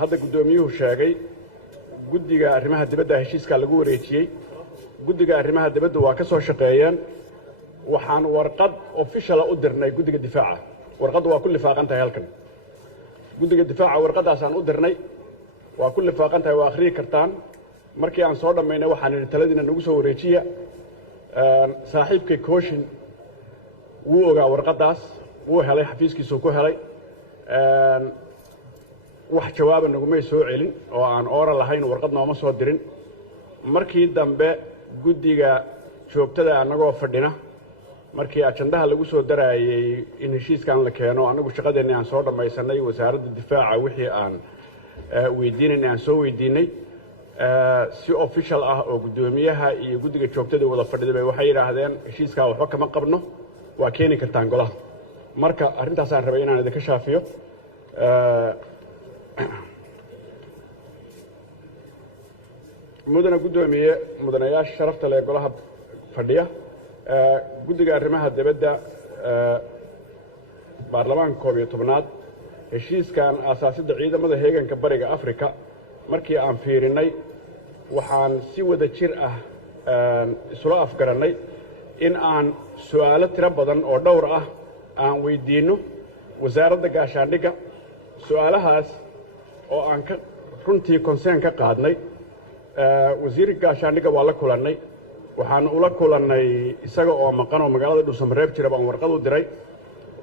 هذا قدوميه شاقي قدقة أرمها دبدا هشيس كاللغو ريتيي قدقة أرمها دبدا واكسو شقيان وحان ورقد اوفيشال أدرناي قدقة دفاعة ورقد وكل فاقنتها هالكن قدقة دفاعة ورقد عسان أدرناي وكل فاقنتها وآخرية كرتان markii aan soo dhameynay waxaan taladina nagu soo wareejiya saaxiibkay kooshin wuu ogaa warqadaas wuu helay xafiiskiisa ku helay wax jawaab nagu may soo celin oo aan oral lahayn warqadna ma soo dirin markii dambe guddiga joogtada anagoo fadhina markii ajandaha lagu soo daraayay in heshiiskan la keeno anagu shaqadeena aan soo dhameysanay wasaaradda difaaca wixii aan weydiinay aan soo weydiinay si official ah oo gudoomiyaha iyo guddiga joogtada wada fadhiday waxay yiraahdeen heshiiska waxba kama qabno waa keeni kartaan golaha marka arintaas aan rabay inaan idinka shaafiyo mudana gudoomiye mudanayaasha sharafta leh golaha fadhiya guddiga arrimaha dibadda baarlamaanka 11aad heshiiskan aasaasidda ciidamada heeganka bariga Afrika markii aan fiirinay waxaan si wada jir ah isla afgaranay in aan su'aalo tiro badan oo dhowr ah aan weydiino wasaaradda gaashaandhigga su'aalahaas oo aan ka runtii concern ka qaadnay wasiirka gaashaandhigga waa la kulannay waxaan ula kulannay isaga oo maqan oo magaalada Dhuusamareeb jira baan warqad u diray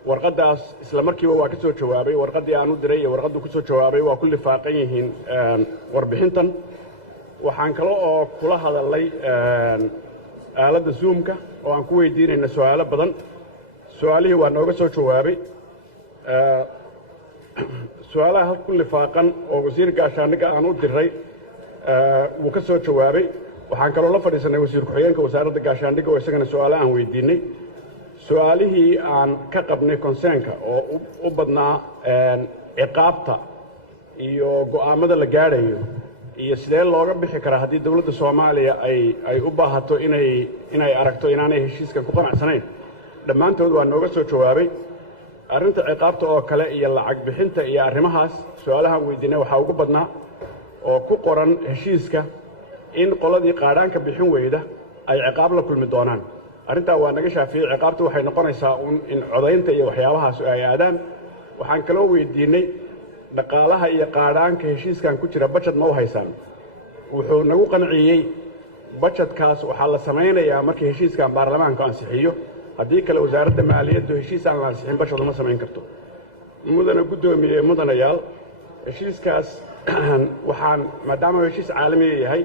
warqadaas isla markiiba waa ka soo jawaabay warqadii aan u diray iyo warqadu ku soo jawaabay waa kulli faaqan yihiin warbixintan waxaan kale oo kula hadalay aaladda zoomka oo aan ku weydiinayna su'aalo badan su'aalihii waa nooga soo jawaabay su'aalaha kulli faaqan oo wasiirka gaashaandhigga aan u diray wuu ka soo jawaabay waxaan kaloo la fadhiisanay wasiir ku-xigeenka wasaaradda gaashaandhigga oo isagana su'aalo aan weydiinay su'aalihii aan ka qabnay concernka oo u badnaa ciqaabta iyo go'aamada la gaarayo iyo sidee looga bixi karaa haddii dawladda Soomaaliya ay u baahato inay aragto inaanay heshiiska ku qanacsanayn dhammaantood waa nooga soo jawaabay arrinta ciqaabta oo kale iyo lacag bixinta iyo arrimahaas su'aalahan weydiinay waxa ugu badnaa oo ku qoran heshiiska in qoladii qaadhaanka bixin weyda ay ciqaab la kulmi doonaan arrinta waa naga shaafiyay ciqaabtu waxay noqonaysaa in codaynta iyo waxyaabahaas ay aadaan waxaan kaloo weydiinay dhaqaalaha iyo qaadhaanka heshiiskan ku jira budget ma u haysaan wuxuu nagu qanciyay budgetkaas waxaa la samaynayaa markii heshiiskan baarlamaanka ansixiyo haddii kale wasaaradda maaliyaddu heshiis aan la ansixin budget ma samayn karto mudana gudoomiye mudanayaal heshiiskaas waxaan maadaama heshiis caalami yahay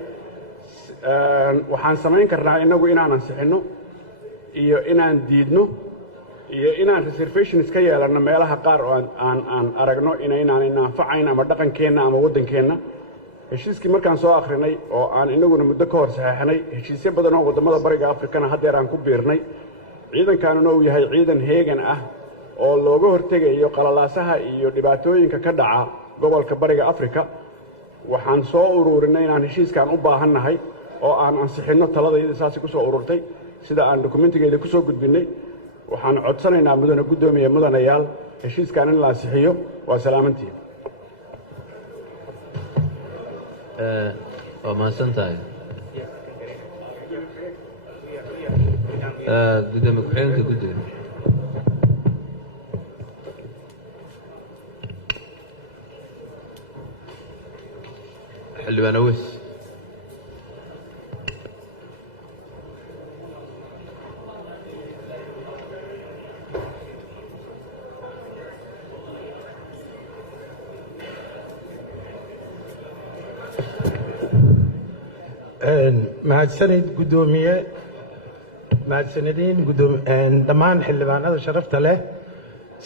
waxaan samayn karnaa inagu inaan ansixino iyo inaan diidno iyo inaan reservations ka yeelano meelaha qaar oo aan aragno inaan anfacayn ama dhaqankeena ama wadankeena heshiiskii markaan soo akhrinay oo aan inaguna muddo ka hor saxeexnay heshiisyo badan oo wadamada bariga Afrikana hadeer aan ku biirnay ciidankaanuna uu yahay ciidan heegan ah oo looga hortegayo qalalaasaha iyo dhibaatooyinka ka dhaca gobolka bariga Afrika waxaan soo ururinay inaan heshiiskan u baahannahay oo aan ansixino taladayda saasi ku soo ururtay sida aan dokumentigeeda ku soo gudbinay waxaan codsanaynaa mudana gudoomiye mudanayaal heshiiskan in la ansixiyo waa salaamantii ما سنتاي قدام كحينك قدام حلو أنا وس mahadsanid gudoomiye mahadsanidin dhammaan xildhibaanada sharafta leh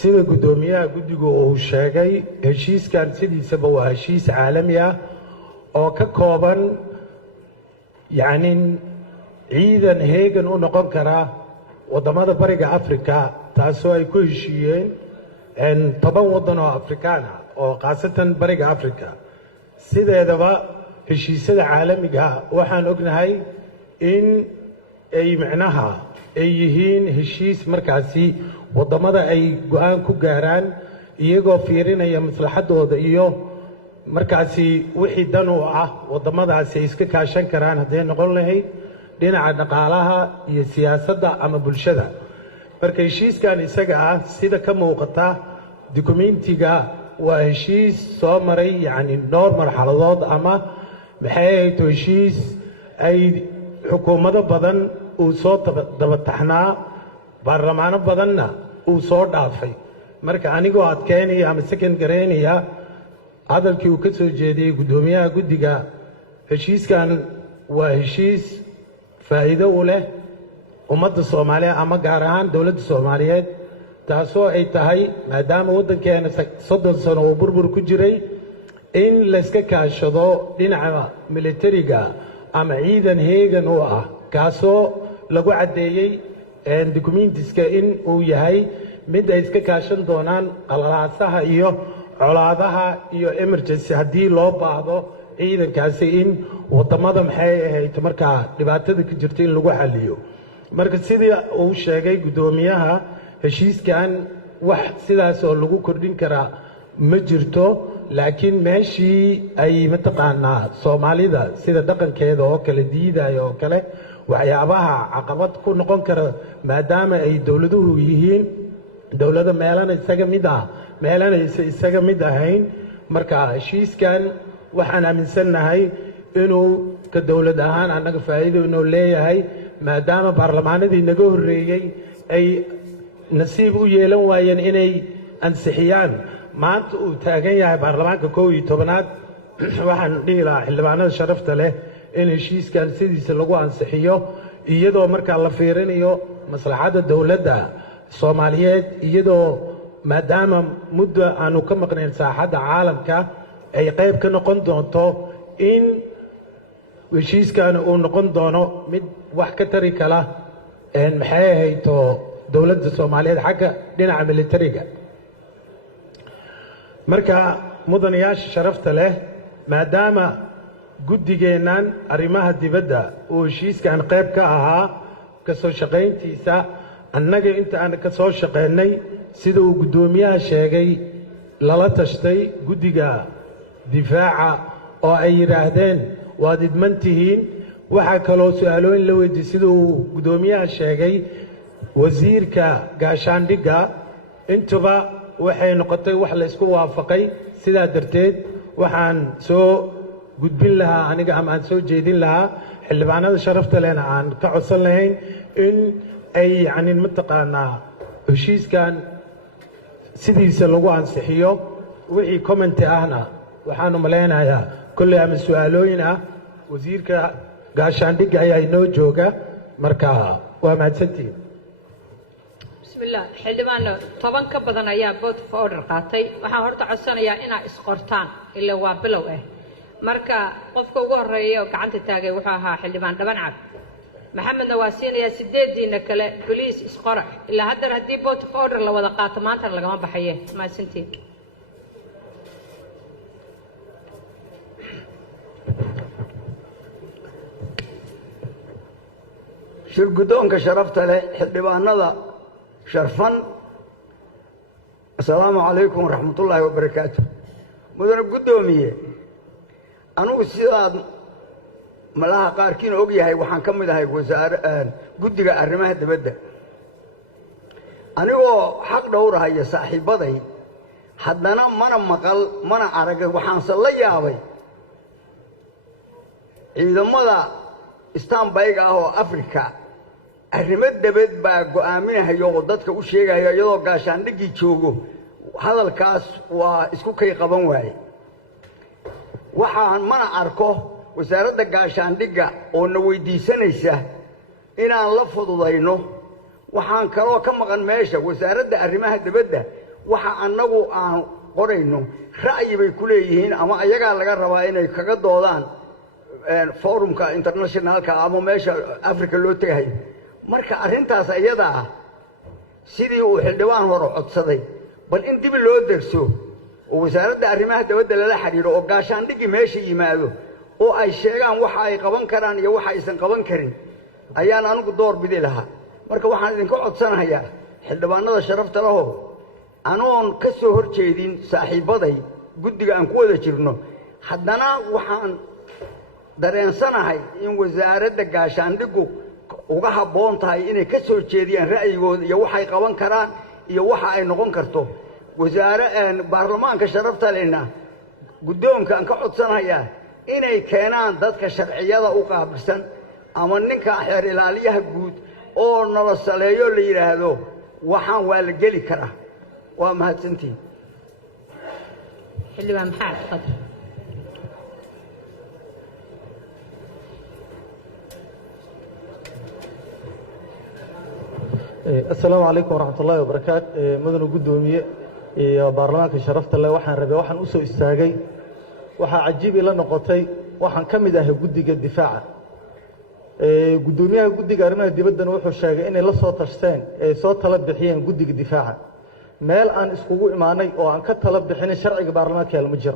sida gudoomiyaha guddiga uu sheegay heshiiskan sidiisaba waa heshiis caalami ah oo ka kooban yacni ciidan heegan u noqon kara waddamada bariga Afrika taasoo ay ku heshiiyeen 10 waddan oo Afrikaan ah oo khaasatan bariga Afrika sideedaba heshiisyada caalamiga waxaan ognahay in ay macnaha ay yihiin heshiis markaasi wadamada ay go'aan ku gaaraan iyagoo fiirinaya maslaxadooda iyo markaasi wixii dan u ah waddamadaasi ay iska kaashan karaan hadday noqon lahayd dhinaca dhaqaalaha iyo siyaasadda ama bulshada marka heshiiskan isaga ah sida ka muuqata dukumentiga waa heshiis soo maray yacni dhowr marxaladood ama maxay ahayd heshiis ay xukuumado badan uu soo dabataxnaa baarlamaano badanna uu soo dhaafay marka anigoo adkeynaya ama second garaynaya hadalkii uu ka soo jeediyey guddoomiyaha guddiga heshiiskan waa heshiis faa'iido u leh ummadda soomaaliya ama gaar ahaan dowladda soomaaliyeed taasoo ay tahay maadaama waddankeena 30 sano oo burbur ku jiray in layska kaashado dhinaca militariga ama ciidan heegan u ah kaasoo lagu caddeeyey dukumentiska in uu yahay mid ay iska kaashan doonaan qalalaasaha iyo colaadaha iyo emergency haddii loo baahdo ciidankaasi in waddamada maxay ahayd markaa dhibaatada ka jirta in lagu xalliyo marka sidii uu sheegay guddoomiyaha heshiiskan wax sidaas oo lagu kordhin karaa ma jirto laakiin meeshii ay mataqaanaa soomaalida sida dhaqankeeda oo kale diidaya oo kale waxyaabaha caqabad ku noqon kara maadaama ay dowladuhu yihiin dowlada meelana isaga mid ah meelana isaga mid ahayn marka heshiiskan waxaan aaminsannahay inuu ka dowlad ahaan annaga faa'iido inuu leeyahay maadaama baarlamaanadii naga horreeyey ay nasiib u yeelan waayeen inay ansixiyaan maanta uu taagan yahay baarlamaanka 11aad waxaan dhihi lahaa xildhibaanada sharafta leh in heshiiskan sidiisa lagu ansixiyo iyadoo markaa la fiirinayo maslaxadda dowladda soomaaliyeed iyadoo maadaama muddo aanu ka maqnayn saaxadda caalamka ay qayb ka noqon doonto in heshiiskan uu noqon doono mid wax ka tari kala maxay ahayto dowladda soomaaliyeed xagga dhinaca militariga marka mudanayaasha sharafta leh maadaama guddigeennan arrimaha dibadda uu heshiiskan qayb ka ahaa ka soo shaqayntiisa annaga inta aan ka soo shaqaynay sida uu guddoomiyaha sheegay lala tashtay guddiga difaaca oo ay yidhaahdeen waad idman tihiin waxaa kaloo su-aalooyin la weydiiyey sida uu guddoomiyaha sheegay wasiirka gaashaandhigga intuba waxay noqotay wax la isku waafaqay sidaa darteed waxaan soo gudbin lahaa aniga ama aan soo jeedin lahaa xildhibaanada sharafta lehna aan ka codsan lahayn in ay yacni mataqaanaa heshiiskan sidiisa lagu ansixiyo wixii commenti ahna waxaanu malaynayaa kolley ama su-aalooyin ah wasiirka gaashaandhigga ayaa inoo jooga marka waa mahadsantihiin بسم الله حلبان طبعا كبدنا يا بوت في أورder قاتي waxaan horta codsanayaa inaa isqortaan ilaa waa bilow ah marka qofka ugu horeeyo gacanta taagay wuxuu ahaa xildhibaan dhaban cad maxamedna waa siinaya 8diina kale police isqora ilaa hadda hadii bot of order la wada qaato maanta lagama baxaye ma sintii shirgudoonka sharafta leh xildhibaanada sharfan assalaamu calaykum waraxmatullaahi wabarakaatu mudane guddoomiye anugu sidaad malaha qaarkiina og yahay waxaan ka mid ahay guddiga arrimaha dibadda anigoo xaq dhowrahaya saaxiibbaday haddana mana maqal mana arag waxaanse la yaabay ciidamada istaanbayga ah oo afrika arrimo dabad baa go'aaminahayo oo dadka u sheegaya iyadoo gaashaandhiggii joogo hadalkaas waa isku kay qaban waaye waxaan mana arko wasaaradda gaashaandhigga oo na weydiisanaysa inaan la fududayno waxaan kaloo ka maqan meesha wasaaradda arrimaha dibadda waxa annagu aan qorayno ra'yi bay ku leeyihiin ama ayagaa laga rabaa inay kaga doodaan forumka internationalka ama meesha africa loo tegayo marka arrintaas iyada ah sidii uu xildhibaan hore codsaday bal in dib loo derso oo wasaaradda arrimaha dibadda lala xiriiro oo gaashaandhigii meesha yimaado oo ay sheegaan waxa ay qaban karaan iyo waxa aysan qaban karin ayaan anigu door bidi lahaa marka waxaan idinka codsanayaa xildhibaanada sharafta lahow anoon ka soo horjeedin saaxiibbaday guddiga aan ku wada jirno haddana waxaan dareensanahay in wasaaradda gaashaandhigu uga habboon tahay inay ka soo jeediyaan ra'yigooda iyo waxay qaban karaan iyo waxa ay noqon karto baarlamaanka sharafta lehna guddoonkaan ka codsanayaa inay keenaan dadka sharciyada u qaabilsan ama ninka xeer ilaaliyaha guud oo nala saleeyo la yidhaahdo waxaan waa la geli karaa waa mahadsantihin xildhibaan maxamed qadar السلام عليكم ورحمة الله وبركاته مدن قدومية برلمانك شرفت الله وحن ربي وحن أسو استاغي وحن عجيب إلى نقطي وحن كمده قدق الدفاع قدومية قدق أرمها دبدا وحو الشاغي إني لصوت تشتين صوت طلب بحيان قدق الدفاع ميل أن اسقوقو إماني أو أن كطلب بحين شرعي برلمانك المجر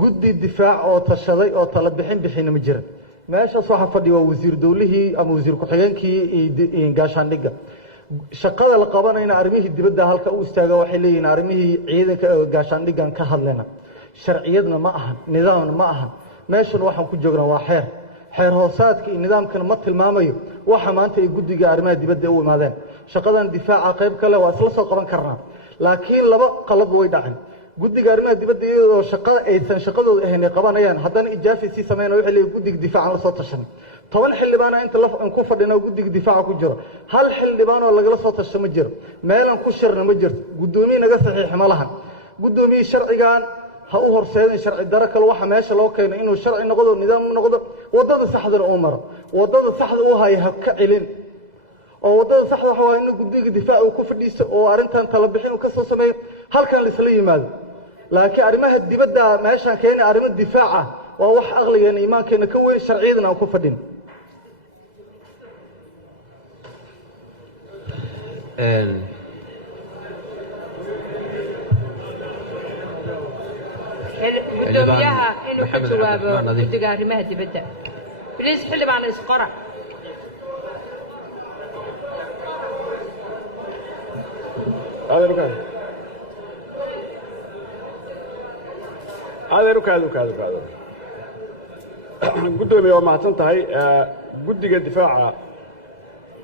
قد الدفاع أو تشتي أو طلب بحين مجر meesha soo fadhiyo wasiir dawlihii ama wasiir ku-xigeenkii gaashaandhigga shaqada la qabanayna arrimihii dibadda halka uu istaaga waxay leeyihiin arrimihii ciidanka gaashaandhiggan ka hadlayna sharciyadna ma ahan nidaamna ma ahan meeshan waxaan ku joognaa waa xeer hoosaadka iyo nidaamkan ma tilmaamayo waxa maanta ay guddiga arrimaha dibadda u imaadeen shaqadan difaaca qayb kale waa isla soo qaban karnaa laakiin laba qalad way dhaceen guddiga arrimaha dibadda iyadoo shaqada aysan shaqadooda ahayn ay qabanayaan haddana ijaafi sii sameeyaan waxay leeyihiin guddiga difaaca la soo tashan 10 xildhibaan inta la ku fadhino guddiga difaaca ku jiro hal xildhibaan oo lagala soo tashan ma jiro meelan ku shirna ma jirto guddoomiye naga saxiix ma lahan guddoomiye sharcigan ha u horseedin sharci daro kale waxa meesha loo keenay inuu sharci noqdo nidaam noqdo wadada saxda oo maro wadada saxda oo hay ha ka cilin oo wadada saxda waxa waa in guddiga difaaca uu ku fadhiisto oo arintan tala bixin uu ka soo sameeyo halkan la isla yimaado laakiin arrimaha dibadda meeshan keenay arrimo difaaca waa wax aqligeena iimaankeena ka weyn sharciyadana aan ku fadhin gudoomiyaha inuu ka jawaabo guddiga arrimaha dibadda بليز xildhibaan isqora adeerukaadu gudoomiye waa mahadsan tahay guddiga difaaca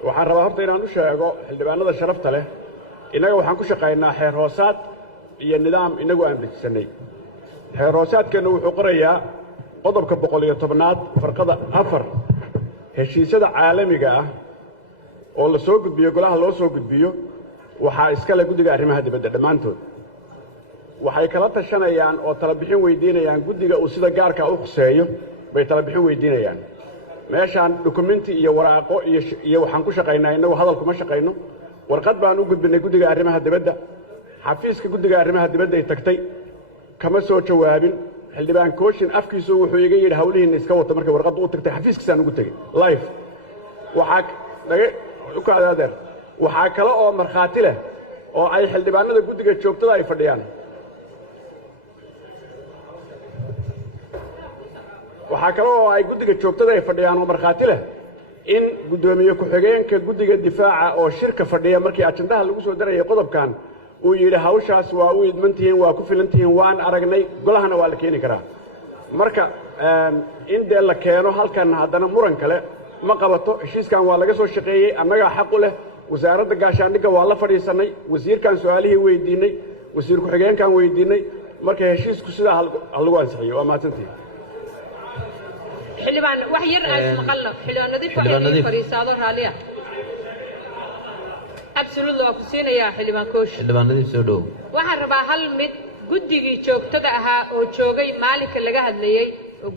waxaan rabaa horta inaan u sheego xildhibaanada sharafta leh innaga waxaan ku shaqaynaa xeer hoosaad iyo nidaam inagu aan dejisanay xeer hoosaadkeennu wuxuu qorayaa qodobka 110aad farqada 4 heshiisyada caalamiga ah oo la soo gudbiyo golaha loo soo gudbiyo waxaa iskale guddiga arrimaha dibadda dhammaantood waxay kala tashanayaan oo tala bixin weydiinayaan guddiga uu sida gaarka u khuseeyo bay tala bixin weydiinayaan meeshaan dukumenti iyo waraaqo iyo waxaan ku shaqaynaa innagu hadal kuma shaqayno warqad baan u gudbinay guddiga arrimaha dibadda xafiiska guddiga arrimaha dibadda ay tagtay kama soo jawaabin xildhibaan kooshin afkiisu wuxuu iga yidhi hawlihiinna iska wata markay warqaddu u tagtay xafiiskiisaan ugu tegey life waxaa kale oo markhaati leh oo ay xildhibaanada guddiga joogtada ay fadhiyaan waxaa kale oo ay guddiga joogtada ay fadhiyaan oo markhaati leh in guddoomiye ku-xigeenka guddiga difaaca oo shirka fadhiya markii ajandaha lagu soo darayay qodobkan uu yidhi hawshaas waa u idman tihiin waa ku filan tihiin waan aragnay golahana waa la keeni karaa marka in dee la keeno halkan haddana muran kale ma qabato heshiiskan waa laga soo shaqeeyey annagaa xaq u leh wasaaradda gaashaandhigga waa la fadhiisannay wasiirkan su-aalihii weydiinnay wasiir ku-xigeenkan weydiinnay marka heshiisku sidaa halagu ansixiyo waa mahadsantihin xildhibaan wax yar aan ismaqalno xildhibaan nadiif waxay fariisaado raaliya absolutely waa ku siinayaa xildhibaan koosh xildhibaan nadiif soo dhow waxaan rabaa hal mid guddigii joogtada ahaa oo joogay maalinka laga hadlayey oo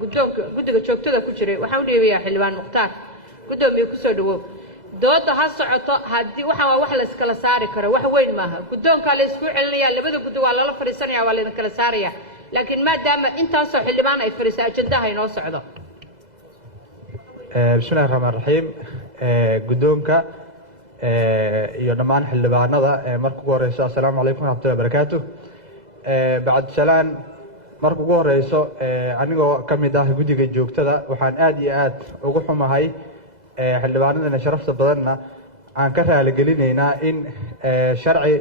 guddiga joogtada ku jiray waxaan u dhiibayaa xildhibaan mukhtaar guddoomiye ku soo dhawow dooda ha socoto haddii waxaan waa wax la iskala saari karo wax weyn maaha guddoonkaa la isku celinayaa labada guddi waa lala fadhiisanayaa waa laydin kala saarayaa laakiin maadaama intaasoo xildhibaan ay fadhiisa ajandaha inoo socdo bismillahi raxmaan raxiim guddoonka iyo dhammaan xildhibaanada marka ugu horeyso assalaamu calaykum waraxmatullahi wabarakaatu bacd salaan marka ugu horeyso anigoo ka mid ah guddiga joogtada waxaan aad iyo aad ugu xumahay xildhibaanadana sharafta badanna aan ka raaligelinaynaa in sharci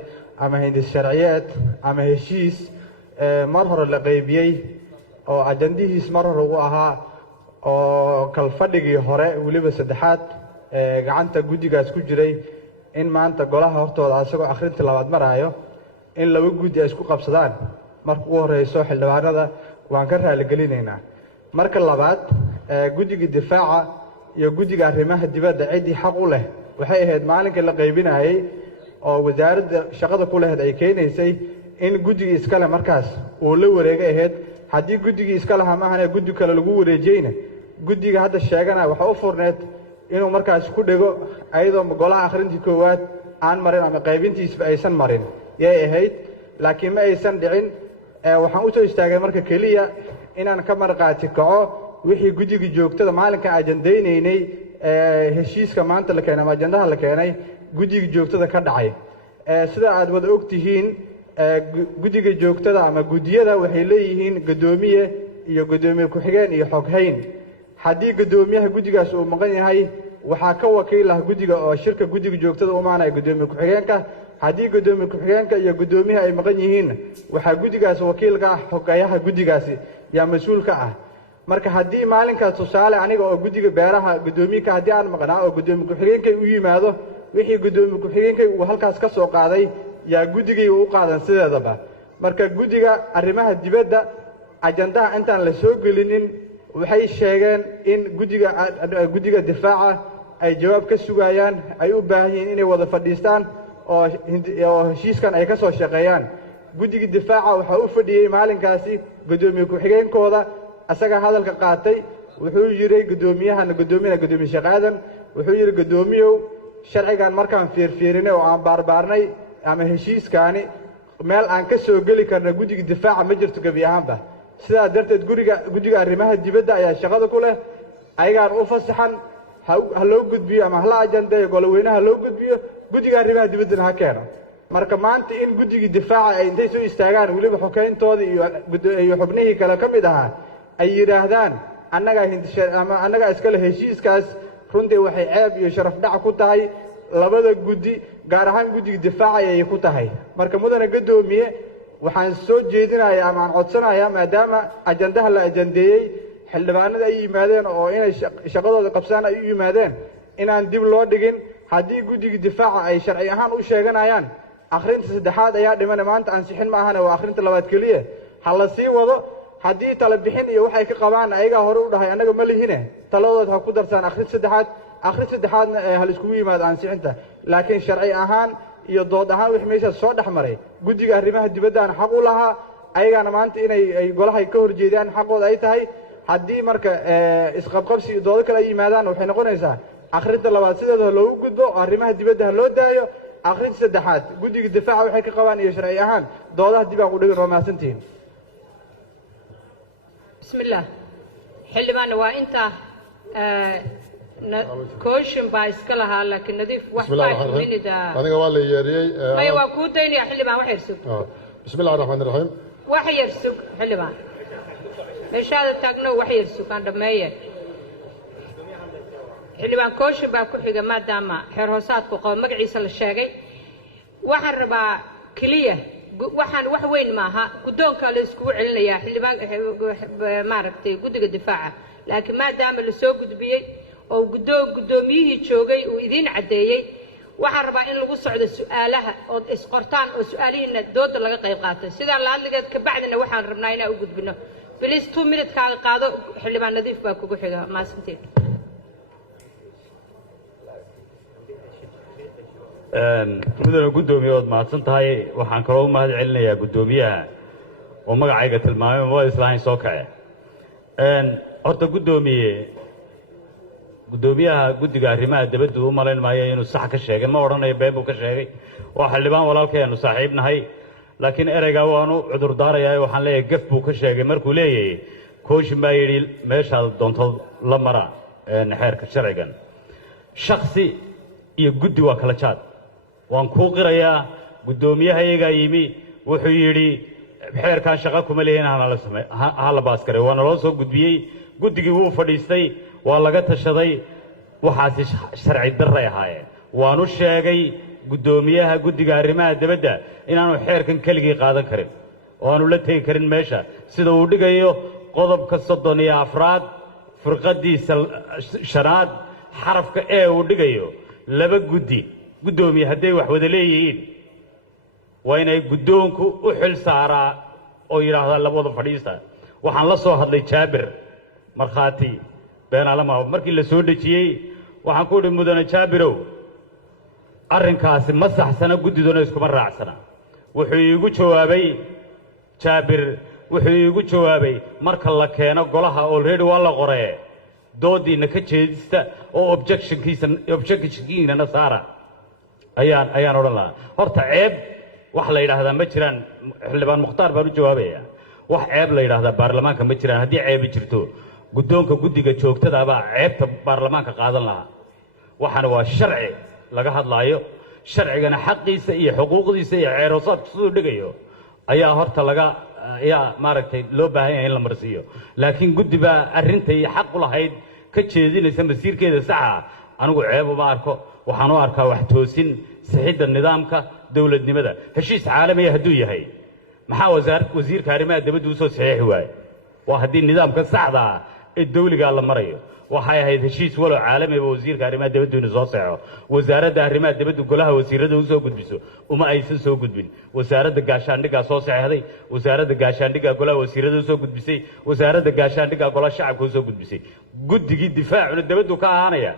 ama hindis sharciyeed ama heshiis mar hore la qaybiyey oo ajandihiis mar hore uu ahaa oo kalfadhigii hore weliba saddexaad gacanta guddigaas ku jiray in maanta golaha hortooda asagoo akhrinta labaad maraayo in laba guddi ay isku qabsadaan marka ugu horeyso xildhibaanada waan ka raaligelinaynaa marka labaad guddiga difaaca iyo guddiga arrimaha dibadda ciddii xaq u leh waxay ahayd maalinkii la qaybinayay oo wasaaradda shaqada ku lahayd ay keenaysay in guddigii iskale markaas uu la wareegay ahayd haddii guddigii iska lahaa maahane guddi kale lagu wareejiyeyna guddiga hadda sheeganaya waxaa u furneed inuu markaas ku dhego ayadoo golaha akhrintii koowaad aan marin ama qaybintiisba aysan marin yay ahayd laakiin ma aysan dhicin waxaan u soo istaagay marka keliya inaan ka marqaati kaco wixii guddiga joogtada maalinkan ajandaynaynay heshiiska maanta la keenay ama ajandaha la keenay guddiga joogtada ka dhacay sida aad wada og tihiin guddiga joogtada ama guddiyada waxay leeyihiin guddoomiye iyo guddoomiye ku-xigeen iyo xoghayn haddii guddoomiyaha guddigaas uu maqan yahay waxaa ka wakiil ah guddiga oo shirka guddiga joogtada u maanaya guddoomiye ku-xigeenka haddii guddoomiye ku-xigeenka iyo guddoomiyaha ay maqan yihiin waxaa guddigaas wakiilka ah xogayaha guddigaasi yaa mas-uul ka ah marka haddii maalinkaas tusaale aniga oo guddiga beeraha guddoomiyeka haddii aan maqnaa oo guddoomiye ku-xigeenkay u yimaado wixii guddoomiye ku-xigeenkay uu halkaas ka soo qaaday yaa guddigay u qaadan sideedaba marka guddiga arrimaha dibadda ajandaha intaan la soo gelinin waxay sheegeen in guddiga difaaca ay jawaab ka sugayaan ay u baahan yihiin inay wada fadhiistaan oo heshiiskan ay ka soo shaqeeyaan guddiga difaaca waxaa u fadhiyey maalinkaasi guddoomiye ku-xigeenkooda asaga hadalka qaatay wuxuu yidhi guddoomiye sheekh aadan wuxuu yidhi guddoomiyow sharcigan markaan fiirfiirinay oo aan baarbaarnay ama heshiiskaani meel aan ka soo geli karna guddiga difaaca ma jirto gebi ahaanba sidaa darteed guddiga arrimaha dibadda ayaa shaqada ku leh ayagaan u fasaxan ha loo gudbiyo ama hala ajandeeyo goloweynaha loo gudbiyo guddiga arrimaha dibaddana ha keeno marka maanta in guddigii difaaca ay intay soo istaagaan weliba xogayntooda iyo xubnihii kale ka mid ahaa ay yidhaahdaan annagaa iskale heshiiskaas runtii waxay ceeb iyo sharaf dhac ku tahay labada guddi gaar ahaan guddiga difaaca ayay ku tahay marka mudane guddoomiye waxaan soo jeedinayaa ama aan codsanayaa maadaama ajandaha la ajandeeyey xildhibaanada ay yimaadeen oo inay shaqadooda qabsaan ay u yimaadeen inaan dib loo dhigin haddii guddiga difaaca ay sharci ahaan u sheeganayaan akhrinta saddexaad ayaa dhimane maanta ansixin ma ahane waa akhrinta labaad keliya ha la sii wado haddii tala bixin iyo waxay ka qabaan ayagaa hore u dhahay annaga ma lihine taladood ha ku darsaan akhrin saddexaadna hal iskugu yimaado ansixinta laakiin sharci ahaan iyo dood ahaan wixii meeshaas soo dhex maray guddiga arrimaha dibaddaana xaq u lahaa ayagaana maanta inay golaha ka horjeedaan xaqooda ay tahay haddii marka isqabqabsi iyo doodo kale ay yimaadaan waxay noqonaysaa akhrinta labaad sideeda loogu gudbo oo arrimaha dibadda ha loo daayo akhrinta saddexaad guddiga difaaca waxay ka qabaan iyo sharci ahaan doodaha dib aan u dhigin waa mahadsantihiin بسم الله حلبان وانت كوشن بايسكلها لكن نضيف واحد من ده أنا قال لي يري ما يوقوتين يا حلبان واحد يرسق بسم الله الرحمن الرحيم واحد يرسق حلبان مش هذا تاجنو واحد يرسق عند مية حلبان كوشن باكل حاجة ما دام حراسات وقوم مقعيس الشاقي واحد ربع كليه waxaan wax weyn maaha guddoonka la isku celinayaa xildhibaan maaragtay guddiga difaaca laakiin maadaama la soo gudbiyey oo guddoomiyihii joogay uu idiin caddeeyey waxaan rabaa in lagu socdo su'aalaha oo isqortaan oo su'aalihiina dooda laga qayb qaatay sidaa laadligeed ka bacdina waxaan rabnaa inaan u gudbino bilis 2 minute kaaga qaado xildhibaan nadiif baa kugu xiga maasanteed mudane guddoomiye ood mahadsan tahay waxaan kaloo u mahad celinayaa guddoomiyaha oo magacayga tilmaamay ma islaahayn soo kace horta guddoomiyaha guddiga arrimaha dibadda u malayn maayo inuu sax ka sheegay ma odhanayo been buu ka sheegay waa xildhibaan walaalkeenu saaxiibnahay laakiin ereygaa waanu cudur daarayaa waxaan leeyahay gaf buu ka sheegay markuu leeyahay kooshin baa yidhi meeshaad doonto la mara xeerka sharcigan shaksi iyo guddi waa kala jaad waan kuu qirayaa guddoomiyahayagaa yimi wuxuu yidhi xeerkaan shaqo kuma leeyin ha la baaskaray waana loo soo gudbiyey guddigii wuu fadhiistay waa laga tashaday waxaasi sharci darray ahaayeen waanu sheegay guddoomiyaha guddiga arrimaha dibadda inaanu xeerkan keligii qaadan karin oo aanu la tegi karin meesha sida uu dhigayo qodobka 34 firqadiisa shanaad xarafka ee uu dhigayo laba gudoomiye hadday wax wada leeyihiin waa inay guddoonku u xil saaraa oo yidhaahdaa labada fadhiista waxaan la soo hadlay jaabir markhaati beenaalama markii la soo dhejiyey waxaan ku idhi mudane jaabirow arrinkaasi ma saxsana guddiduna iskuma raacsana wuxuu iigu jawaabay jaabir wuxuu iigu jawaabay marka la keeno golaha already waa la qoree doodiina ka jeedista oo objectionkiina saara ayaan odhan lahaa horta ceeb wax la yidhaahdaa ma jiraan xildhibaan mukhtaar baan u jawaabaya wax ceeb la yidhaahdaa baarlamaanka ma jiraan haddii ceebi jirto guddoonka guddiga joogtada baa ceebta baarlamaanka qaadan lahaa waxaana waa sharci laga hadlaayo sharcigana xaqiisa iyo xuquuqdiisa iyo ceeroosaadku siduu dhigayo ayaa horta ayaa maaragtay loo baahan yahay in la marsiiyo laakiin guddi baa arrintay xaq u lahayd ka jeedinaysa masiirkeeda saxa anigu ceeb uma arko waxaan u arkaa wax toosin sixidda nidaamka dowladnimada heshiis caalamiya hadduu yahay maxaa wasiirka arrimaha dibadda usoo saxiixi waaye waa haddii nidaamka saxda ah ee dawligaa la marayo waxay ahayd heshiis walow caalamiba wasiirka arrimaha dibaddu inuu soo saxo wasaaradda arrimaha dibaddu golaha wasiirada u soo gudbiso uma aysan soo gudbin wasaaradda gaashaandhiggaa soo saxeexday wasaaradda gaashaandhiggaa golaha wasiirada u soo gudbisay wasaaradda gaashaandhiggaa golaha shacabka u soo gudbisay guddigii difaacuna dibaddu ka ahaanaya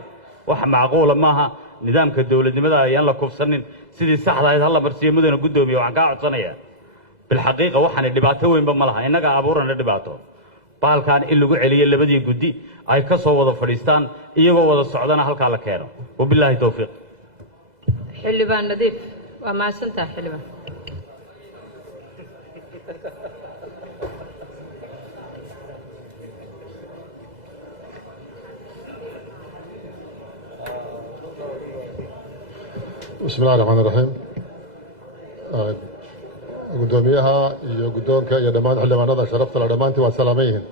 wax macquula maaha nidaamka dowladnimada ayaan la kufsanin sidii saxda ahayd hal la marsiiyo mudana guddoomiye waxaan kaa codsanayaa bilxaqiiqa waxaana dhibaato weynba ma laha innaga abuurana dhibaato bahalkan in lagu celiyo labadii guddi ay ka soo wada fadhiistaan iyagoo wada socdana halkaa la keeno wabilaahi towfiiq xildhibaan nadiif waa mahadsantahay xildhibaan بسم الله الرحمن الرحيم gudoomiyaha iyo guddoonka iyo dhammaan xildhibaanada sharafta la dhammaantii waa salaamayyihiin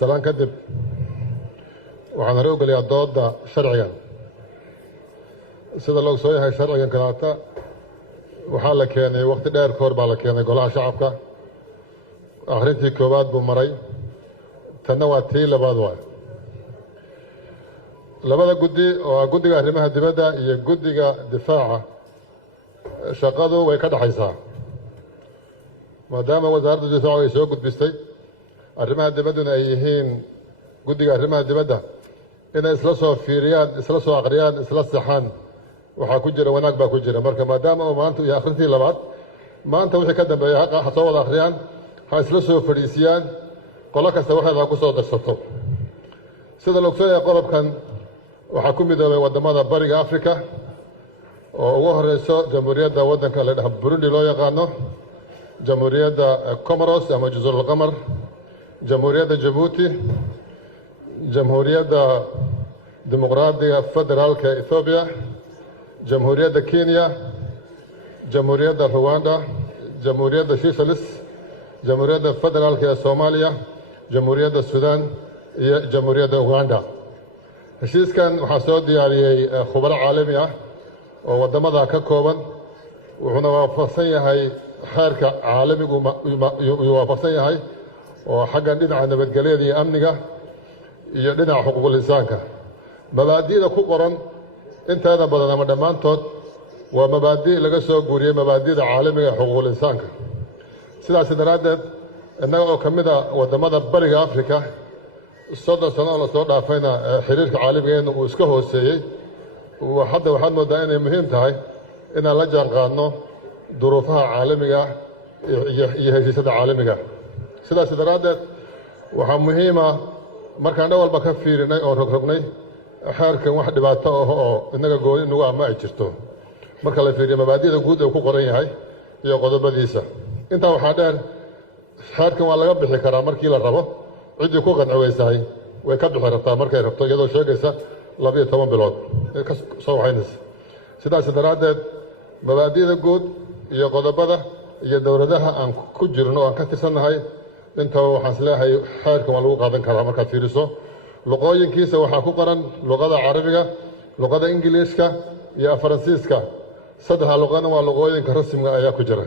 salaan kadib waxaan hore u gelayaa doodda sharcigan sida la ogsoon yahay sharcigan kalaata waxaa la keenay waqti dheer ka hor baa la keenay golaha shacabka akhrintii koowaad buu maray tanna waa tii labaad waay labada guddi oo ah guddiga arrimaha dibadda iyo guddiga difaaca shaqadu way ka dhaxaysaa maadaama wasaaradda difaacu ay soo gudbistay arrimaha dibadduna ay yihiin guddiga arrimaha dibadda inay isla soo fiiriyaan isla soo akhriyaan isla saxaan waxaa ku jira wanaag baa ku jira marka maadaama uu maanta iyo akhrintii labaad maanta wixii ka dambeeya ha soo wada akhriyaan ha isla soo fadhiisiyaan qolo kasta waxeeda ha ku soo darsato sida la ogsoonaya qodobkan waxaa ku midoobay waddamada bariga africa oo ugu horeyso jamhuuriyadda waddanka la dhaha burundi loo yaqaano jamhuuriyadda comoros ama jazirulqamar jamhuuriyadda jabuuti jamhuuriyadda dimuqraadiga federaalka ethoobiya jamhuuriyadda kenya jamhuuriyadda ruwanda jamhuuriyadda seychelles jamhuuriyadda federaalka ee soomaaliya jamhuuriyadda sudan iyo jamhuuriyadda uganda heshiiskan waxaa soo diyaariyey khubaro caalami ah oo waddamada ka kooban wuxuuna waafaqsan yahay xeerka caalamigu uu waafaqsan yahay oo xaggan dhinaca nabadgelyada iyo amniga iyo dhinaca xuquuqul insaanka mabaadi'da ku qoran inteeda badan ama dhammaantood waa mabaadi' laga soo guuriyey mabaadi'da caalamiga ee xuquuqul insaanka sidaasi daraaddeed innaga oo ka mid a waddamada bariga africa 30 sano oo lasoo dhaafayna xiriirka caalamigeena uu iska hooseeyey hadda waxaad mooddaa inay muhiim tahay inaan la jaan qaadno duruufaha caalamiga iyo heshiisyada caalamiga sidaas daraaddeed waxaa muhiima markaan dhan walba ka fiirinay oo rogrognay xeerkan wax dhibaato ah oo innaga gooni nagu ama ay jirto marka la fiiriyo mabaadi'da guud ee ku qoran yahay iyo qodobadiisa intaa waxaa dheer xeerkan waa laga bixi karaa markii la rabo ciddii ku qanci weysahay way ka bixi rabtaa markay rabto iyadoo sheegaysa 12 bilood ka soo waxaynaysa sidaas daraaddeed mabaadi'da guud iyo qodobada iyo dowladaha aan ku jirno aan ka tirsannahay intaba waxaan isleeyahay xeerkan waa lagu qaadan karaa markaad fiiriso luqooyinkiisa waxaa ku qoran luqada carabiga luqada ingiliiska iyo faransiiska saddexda luqana waa luqooyinka rasmiga ayaa ku jira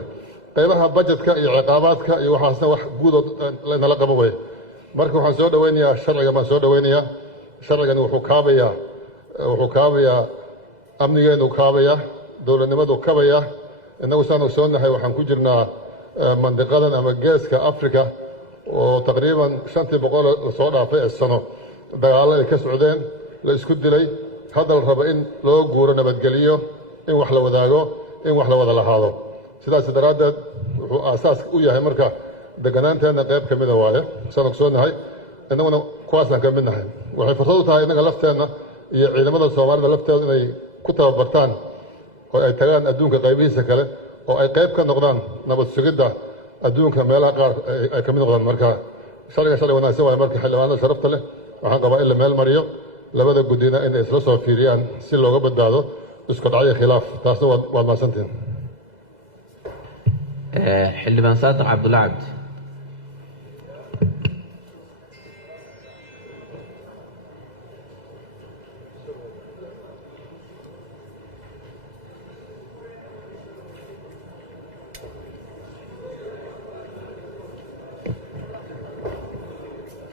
qaybaha budgetka iyo ciqaabaadka iyo waxaasna wax guud oo nala qaban weeye marka waxaan soo dhawaynayaa sharciga baan soo dhawaynayaa sharcigani wuxuu kaabayaa amnigeenu kaabaya dowladnimadu kabaya innagu saan ogsoonahay waxaan ku jirnaa mandiqadan ama geeska africa oo taqriiban 500 lasoo dhaafay ee sano dagaallo ay ka socdeen la isku dilay hadda la rabo in loo guuro nabadgeliyo in wax la wadaago in wax la wada lahaado sidaas daraaddeed wuxuu aasaas u yahay marka deganaanteenna qayb ka mida waaye saan ogsoonahay innaguna kuwaasaan ka mid nahay waxay fursad u tahay innaga lafteenna iyo ciidamada soomaalida lafteedu inay ku tababartaan oo ay tagaan adduunka qaybihiisa kale oo ay qayb ka noqdaan nabad sugidda adduunka meelaha qaar ay ka mid noqdaan marka sharci wanaagsan waaye marka xildhibaanada sharafta leh waxaan qabaa in la meel mariyo labada guddina inay isla soo fiiriyaan si looga badbaado isku dhacyo khilaaf taasna waad mahadsantihin xildhibaan saadax cabdulla cabdi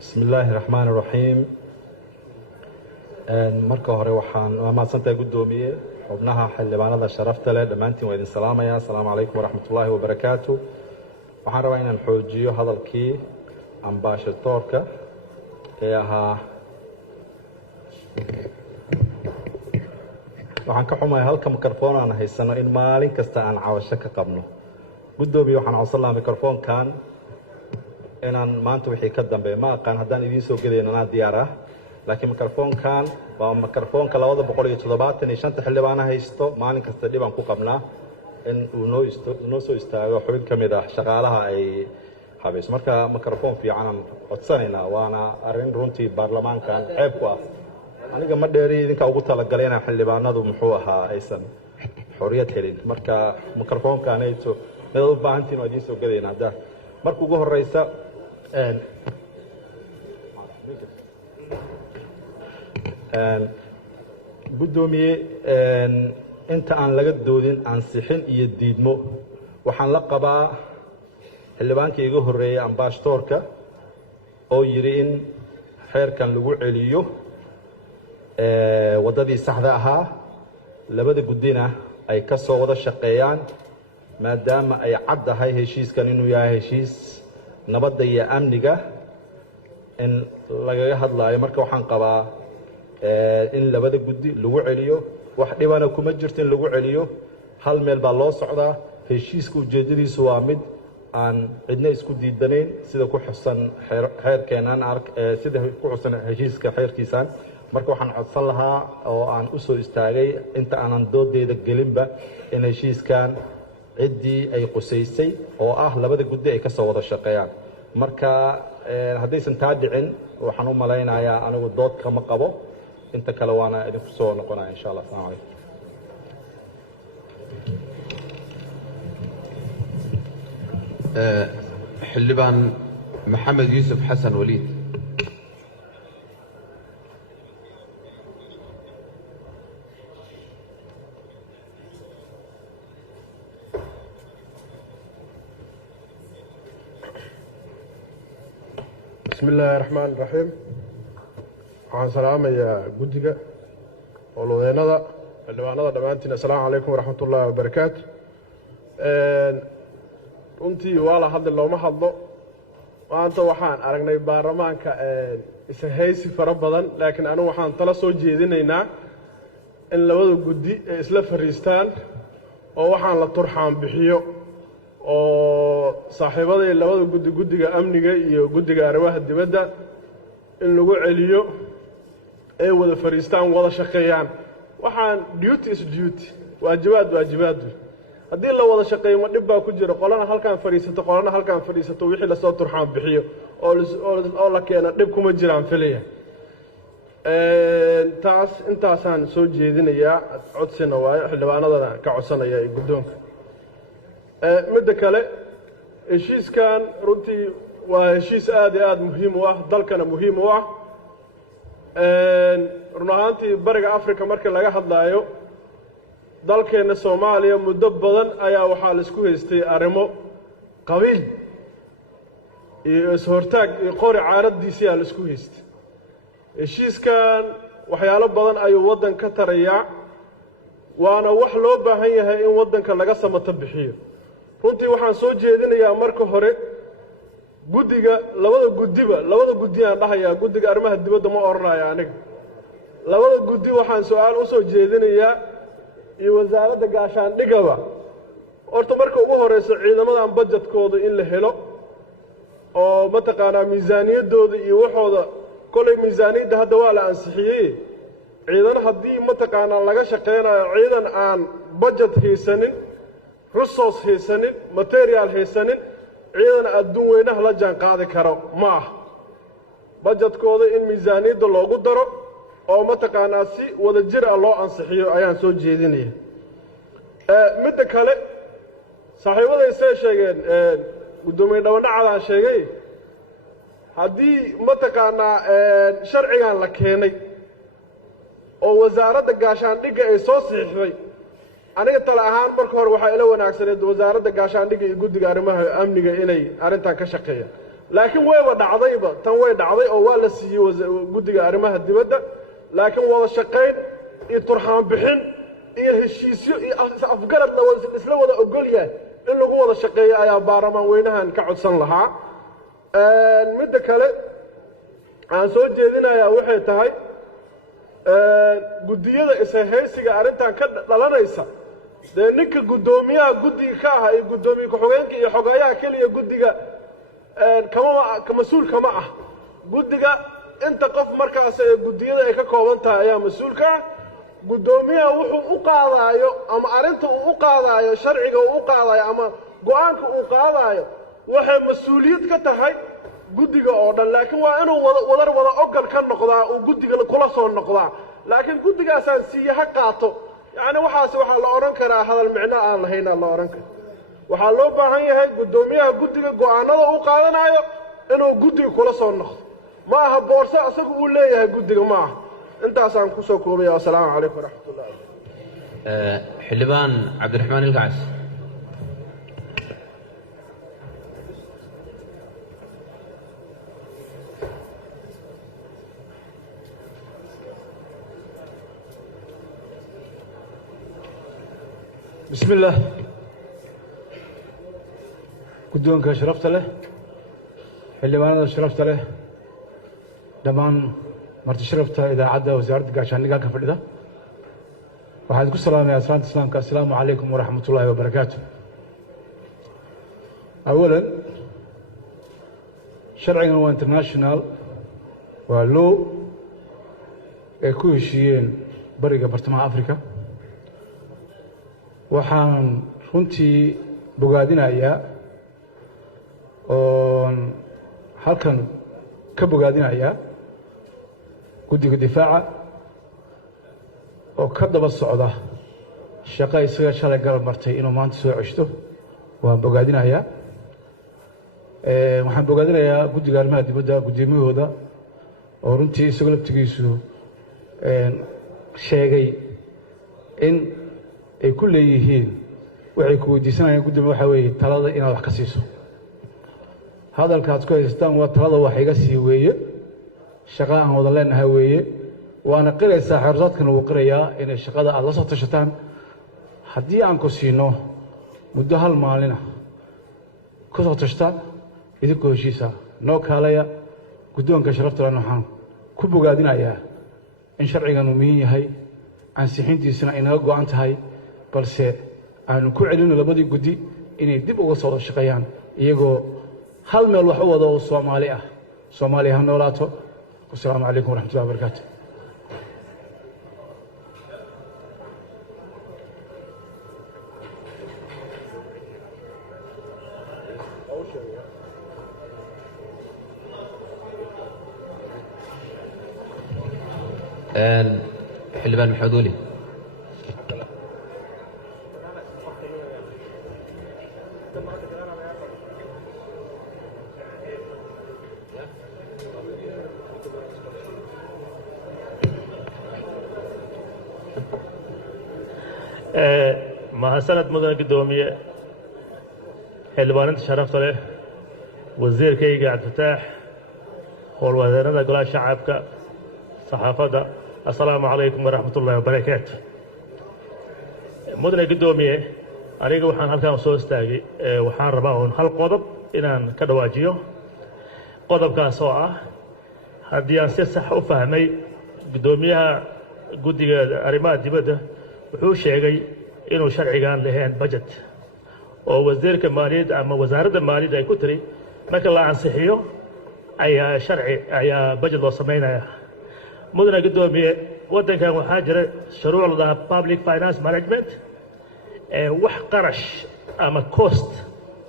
بسم الله الرحمن الرحيم marka hore waxaan mahadsantahay gudoomiye xubnaha xildhibaanada sharafta leh dhammaantiin waa idin salaamaya assalaamu calaykum waraxmatullaahi wabarakaatu waxaan rabaa inaan xoojiyo hadalkii ambaashadoorka ee ahaa waxaan ka xumahay halka mikrofoon aan haysano in maalin kasta aan cawasho ka qabno gudoomiye waxaan codsan lahaa mikrofoonkan inaan maanta wixii ka dambeeya ma aqaan haddaan idiin soo gelayno anaa diyaar ah laakiin mikrofoonkan waa mikrofoonka 275 xildhibaana haysto maalin kasta dhib aan ku qabnaa in uu noo soo istaago xubin ka mid ah shaqaalaha ay habayso marka mikrofoon fiican aan codsanaynaa waana arrin runtii baarlamaankan ceeb ku ah aniga ma dheeri idinka ugu talagalay inaan xildhibaanadu muxuu ahaa aysan xorriyad helin marka mikrofoonkan ayto mid u baahantiin waa idiin soo gelaynaa hadda marka ugu horeysa gudoomiye inta aan laga doodin ansixin iyo diidmo waxaan la qabaa xildhibaankii iga horeeyay ambaashadoorka oo yiri in xeerkan lagu celiyo wadadii saxda ahaa labada guddina ay ka soo wada shaqeeyaan maadaama ay caddahay heshiiskan inuu yahay heshiis nabadda iyo amniga in lagaga hadlaayo marka waxaan qabaa in labada guddi lagu celiyo wax dhibana kuma jirto in lagu celiyo hal meel baa loo socdaa heshiiska ujeedadiisu waa mid aan cidna isku diidanayn sida ku xusan xeerkeenan sida ku xusan heshiiska xeerkiisan marka waxaan codsan lahaa oo aan u soo istaagay inta aanan doodeeda gelinba in heshiiskan ciddii ay qusaysay oo ah labada guddi ay ka soo wada shaqeeyaan marka haddaysan taa dhicin waxaan u malaynayaa anigu dood kama qabo inta kale waana idinku soo noqonaya insha allah assalaamu calaykum xildhibaan maxamed yuusuf xasan waliid بسم الله الرحمن الرحيم waxaan salaamayaa guddiga howlwadeenada xildhibaanada dhammaantiin assalaamu calaykum waraxmat ullaahi wabarakaatu runtii waa la hadli looma hadlo maanta waxaan aragnay baarlamaanka ishaysi fara badan laakiin anigu waxaan tala soo jeedinaynaa in labada guddi ay isla fariistaan oo waxaan la turxaan bixiyo oo saaxiibaday labada guddi guddiga amniga iyo guddiga arrimaha dibadda in lagu celiyo ay wada fariistaan wada shaqeeyaan waxaan duty is duty waajibaad haddii la wada shaqeeyo ma dhib baa ku jira qolana halkaan fadhiisato qolana halkaan fadhiisato wixii lasoo turxaan bixiyo oo la keena dhib kuma jiraan filaya intaasaan soo jeedinayaa codsina waayo xildhibaanadana ka codsanaya ee guddoonka midda kale heshiiskan runtii waa heshiis aad iyo aad muhiim u ah dalkana muhiim u ah run ahaantii bariga africa marka laga hadlaayo dalkeenna soomaaliya muddo badan ayaa waxaa la isku haystay arrimo qabiil iyo is-hortaag iyo qori caaradiisiyaa la isku haystay heshiiskan waxyaalo badan ayuu waddan ka tarayaa waana wax loo baahan yahay in waddanka laga samato bixiyo runtii waxaan soo jeedinayaa marka hore guddiga labada guddi aan dhahayaa guddiga arrimaha dibadda ma odhanayo aniga labada guddi waxaan su-aal u soo jeedinayaa iyo wasaaradda gaashaandhigaba horta marka ugu horeyso ciidamadan bajetkooda in la helo oo mataqaanaa miisaaniyaddooda iyo waxooda kolay miisaaniyadda hadda waa la ansixiyey ciidan haddii mataqaanaa laga shaqaynayo ciidan aan bajet haysanin resource haysanin material haysanin ciidan adduun weynaha la jaan qaadi karo ma ah bajetkooda in miisaaniyadda loogu daro oo mataqaanaa si wada jir ah loo ansixiyo ayaan soo jeedinaya midda kale saaxiibaday see sheegeen guddoomiye dhabanacadaan sheegay haddii mataqaanaa sharcigan la keenay oo wasaaradda gaashaandhigga ay soo saxiixday aniga tale ahaan marka hore waxaa ila wanaagsaneed wasaaradda gaashaandhigga iyo guddiga arrimaha amniga inay arrintan ka shaqeeyaan laakiin wayba dhacdayba tan way dhacday oo waa la siiyey guddiga arrimaha dibadda laakiin wada shaqayn iyo turxaan bixin iyo heshiisyo iyo afgarad isla wada ogol yahay in lagu wada shaqeeyo ayaa baarlamaan weynahan ka codsan lahaa midda kale aan soo jeedinayaa waxay tahay guddiyada ishaysiga arrintan ka dhalanaysa dee ninka guddoomiyaha guddiga ka ah iyo guddoomiye ku-xigeenka iyo xogeeyaha keliya guddiga mas-uul kama ah guddiga inta qof markaas ee guddiyada ay ka kooban tahay ayaa mas-uulka ah guddoomiyaha wuxuu u qaadaayo ama arrinta uu u qaadaayo sharciga uu u qaadaayo ama go-aanka uu qaadaayo waxay mas-uuliyad ka tahay guddiga oo dhan laakiin waa inuu wada ogol ka noqdaa uu guddiga kula soo noqdaa laakiin guddigaasaan siiye ha qaato yacni waxaasi waxaa la odhan karaa hadal micno aan lahaynaa la odhan kara waxaa loo baahan yahay guddoomiyaha guddiga go-aanada uu qaadanayo inuu guddiga kula soo noqdo ma aha boorso isagu uu leeyahay guddiga ma aha intaasaan kusoo koobaya wasalaamu calaykum waraxmatullahi xildhibaan cabdiraxmaan ilkacays بسم الله guddoonka sharafta leh xildhibaanada sharafta leh dhammaan marti sharafta idaacadda wasaaradda gaashaandhigga halka fadhida waxaan ku salaamayaa salaanta islaamka assalaamu calaykum waraxmat ullaahi wabarakaatu awalan sharcigan waa international waa law ay ku heshiiyeen bariga bartamaha africa waxaan runtii bogaadinayaa oon halkan ka bogaadinayaa guddiga difaaca oo ka daba socda shaqo isaga shalay garab martay inuu maanta soo ceshto waan bogaadinayaa waxaan bogaadinayaa guddiga arrimaha dibadda guddoomiyahooda oo runtii isagoo laftigiisu sheegay in ay ku leeyihiin waxay ku weydiisanayaan guddoomiye waxaa weeye talada inaad wax ka siiso hadalka aad ku haystaan waa talada wax iga sii weeye shaqa aan wada leenahay weeye waana qiraysaa xeersaadkana wuu qirayaa inay shaqada aad la soo tashataan haddii aan ku siino muddo hal maalina ku soo tashtaan idinkoo heshiisa noo kaalaya guddoonka sharafta lena waxaan ku bogaadinayaa in sharcigan uu muhiim yahay ansixintiisana ay naga go-an tahay balse aanu ku celino labadii guddi inay dib uga soo wada shaqeeyaan iyagoo hal meel wax u wada oo soomaali ah soomaaliya ha noolaato wasalaamu calaykum waraxmatullahi wabarakaatu xildhibaan maxamed weli mahadsaned mudan guddoomiye xildhibaaninta sharafta leh wasiirkayga cabdifataax howlwadeennada golaha shacabka saxaafadda assalaamu calaykum waraxmat ullahi wabarakaatu mudane guddoomiye aniga waxaan halkaan soo istaagay waxaan rabaa uun hal qodob inaan ka dhawaajiyo qodobkaas oo ah haddii aan si sax u fahmay guddoomiyaha guddiga arrimaha dibadda wuxuu sheegay inuu sharcigaan lahayn budget oo wasiirka maaliyadda ama wasaaradda maaliyadda ay ku tiri marka la ansixiyo ayaa budget loo samaynaya mudane guddoomiye waddankan waxaa jira shuruuc la dhahaa public finance management wax qarash ama cost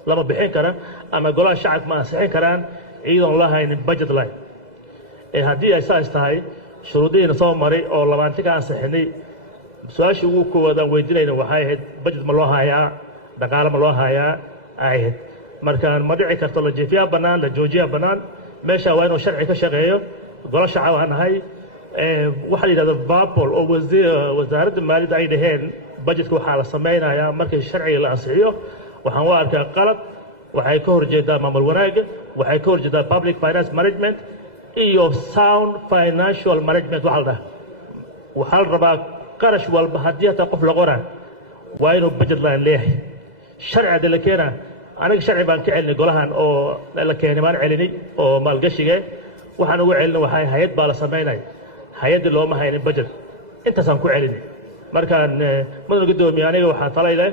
lama bixin kara ama golaha shacabka ma ansixin karaan iyadoon la haynin budget line haddii ay saas tahay shuruudihiina soo maray oo labaanti ka ansixinay su-aashii ugu koowaad aan weydiinayna waxay ahayd budget ma loo hayaa dhaqaale ma loo hayaa ay ahayd markaan ma dhici karto la jiifiyaa bannaan la joojiyaa bannaan meesha waa inuu sharci ka shaqeeyo golo shacab aan nahay waxaa la yidhahda vapol oo wasaaradda maaliyadda ay dhaheen budgetka waxaa la samaynayaa markii sharciga la ansixiyo waxaan u arkaa qalab waxay ka horjeedaa maamul wanaagga waxay ka horjeedaa public finance management iyo sound financial management waxa la dhaha waxaa la rabaa qarash walba haddii hataa qof la qoraa waa inuu budget line leeyahay sharci hadda la keenaa aniga sharci baan ka celinay golahan oo la keenay baan celinay oo maalgashiga waxaan ugu celinay waxay hay-ad baa la samaynaya hay-addii looma haynin budget intaasaan ku celinay markaan mudane guddoomiye aniga waxaa talayda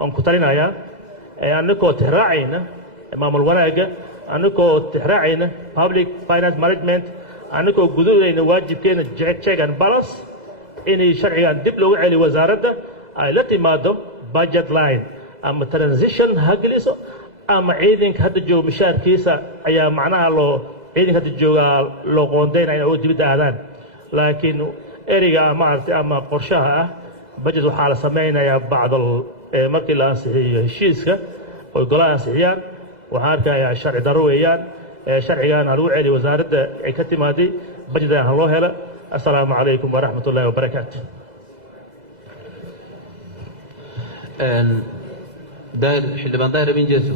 oon ku talinayaa anigoo tixraacayna maamul wanaagga anigoo tixraacayna public finance management anigoo gududayna waajibkeena check and balance inay sharcigan dib loogu celiyo wasaaradda ay la timaado budget line ama transition ha geliso ama ciidanka hadda jooga mishaarkiisa ayaa macnaha ciidanka hadda joogaa loo qoondaynaya oo dibadda aadaan laakiin ereyga maaragtay ama qorshaha ah budget waxaa la samaynayaa bacdal markii la ansixiyo heshiiska oy golaha ansixiyaan waxaan arkayaa sharci daro weeyaan sharcigan ha lagu celiyo wasaaradda ay ka timaaday budgetan ha loo helo assalaamu calaykum waraxmat ullahi wabarakaatu xildhibaan daahir amin jeeso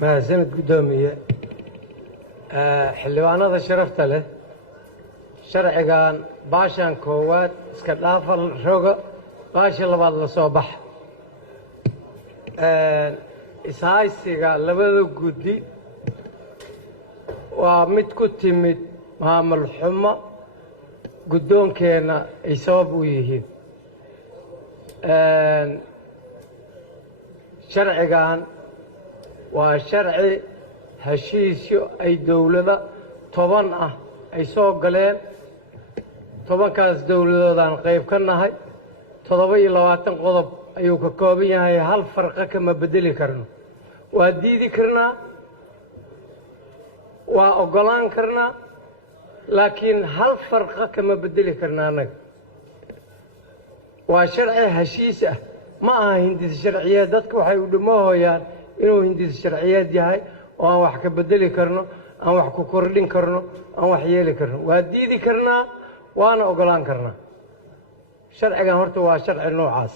mahadsanid guddoomiye xildhibaanada sharafta leh sharcigan baashan koowaad iska dhaafa roga baasha labaad la soo baxa ishaysiga labada guddi waa mid ku timid maamul xumo guddoonkeenna ay sabab u yihiin sharcigan waa sharci heshiisyo ay dowlado 10 ah ay soo galeen 10kaas dowladoodaan qayb ka nahay 27 qodob ayuu ka kooban yahay hal farqa kama bedeli karno waa diidi karnaa waa ogolaan karnaa laakiin hal farqa kama bedeli karnaa annaga waa sharci heshiis ah ma aha hindis sharciyeed dadka waxay u dhimoohayaan inuu hindis sharciyeed yahay oo aan wax ka bedeli karno aan wax ku kordhin karno aan wax yeeli karno waa diidi karnaa waana ogolaan karnaa sharcigan horta waa sharci noocaas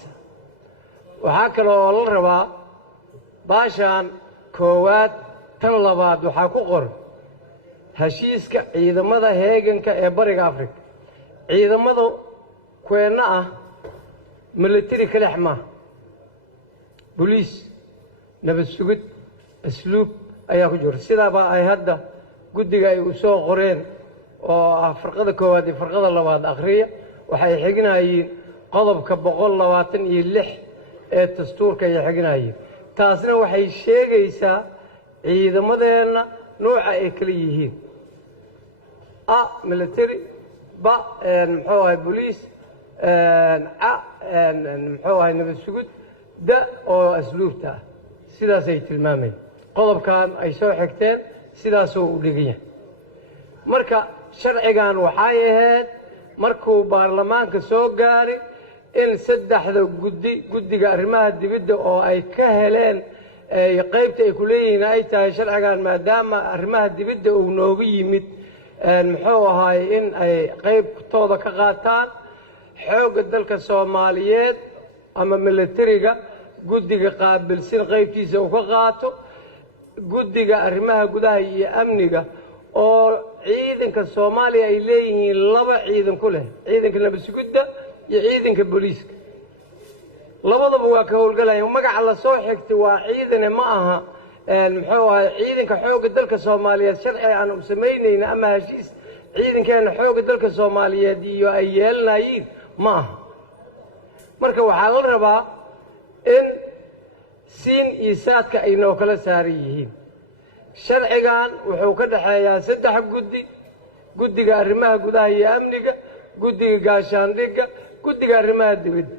waxaa kale oo la rabaa baashan koowaad tan labaad waxaa ku qoran heshiiska ciidamada heeganka ee bariga afrika ciidamada keenna ah military kalex maaha boliis nabad sugid asluub ayaa ku jira sidaaba ay hadda guddiga ay u soo qoreen oo ah farqada koowaad iyo farqada labaad akhriya waxay xignaayeen qodobka 126 ee dastuurka ay xignaayeen taasna waxay sheegaysaa ciidamadeenna nooca ay kala yihiin a military ba muxuu ahay boliis muxuu ahay nabad sugid da oo asluubta ah sidaasay tilmaamayeen qodobkan ay soo xigteen sidaasoo u dhigan yahay marka sharcigan waxay ahayd markuu baarlamaanka soo gaaray in saddexda guddiga arrimaha dibadda oo ay ka heleen qaybta ay ku leeyihiin ay tahay sharcigan maadaama arrimaha dibadda uu nooga yimid muxuu ahaay in ay qaybtooda ka qaataan xoogga dalka soomaaliyeed ama militariga guddiga qaabilsan qaybtiisa uu ka qaato guddiga arrimaha gudaha iyo amniga oo ciidanka soomaaliya ay leeyihiin laba ciidan ku leh ciidanka nabadsugidda iyo ciidanka booliiska labadaba waa ka howlgalayaan magaca la soo xigtay waa ciidane ma aha muxuu ahay ciidanka xoogga dalka soomaaliyeed sharci aan u samaynayna ama heshiis ciidankeena xoogga dalka soomaaliyeed iyo ay yeelanayiin ma aha marka waxaa la rabaa in siin iyo saadka ay noo kala saaran yihiin sharcigan wuxuu ka dhexeeyaa 3 guddi guddiga arrimaha gudaha iyo amniga guddiga gaashaandhigga guddiga arrimaha dibadda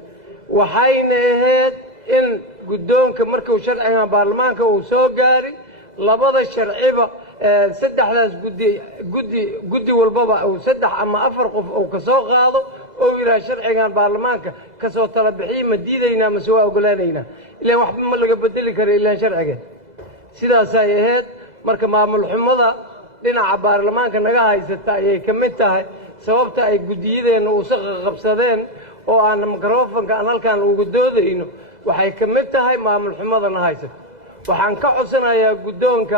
waxayna ahayd in guddoonka markuu sharcigan baarlamaanka uu soo gaaray labada sharciba saddexdaas guddi walbaba uu 3 ama 4 qof uu ka soo qaado oo yiraahdo sharcigan baarlamaanka ka soo tala bixiyay ma diidaynaa ma soo ogolaanaynaa ilaa waxba ma laga bedeli karo ilaa sharciga sidaas ay ahayd marka maamul xumada dhinaca baarlamaanka naga haysata ayay ka mid tahay sababta ay guddiyadeena u soo qabsadeen oo aan mikrofoonka aan halkaan ugu doodayno waxay ka mid tahay maamul xumadana haysata waxaan ka codsanayaa guddoonka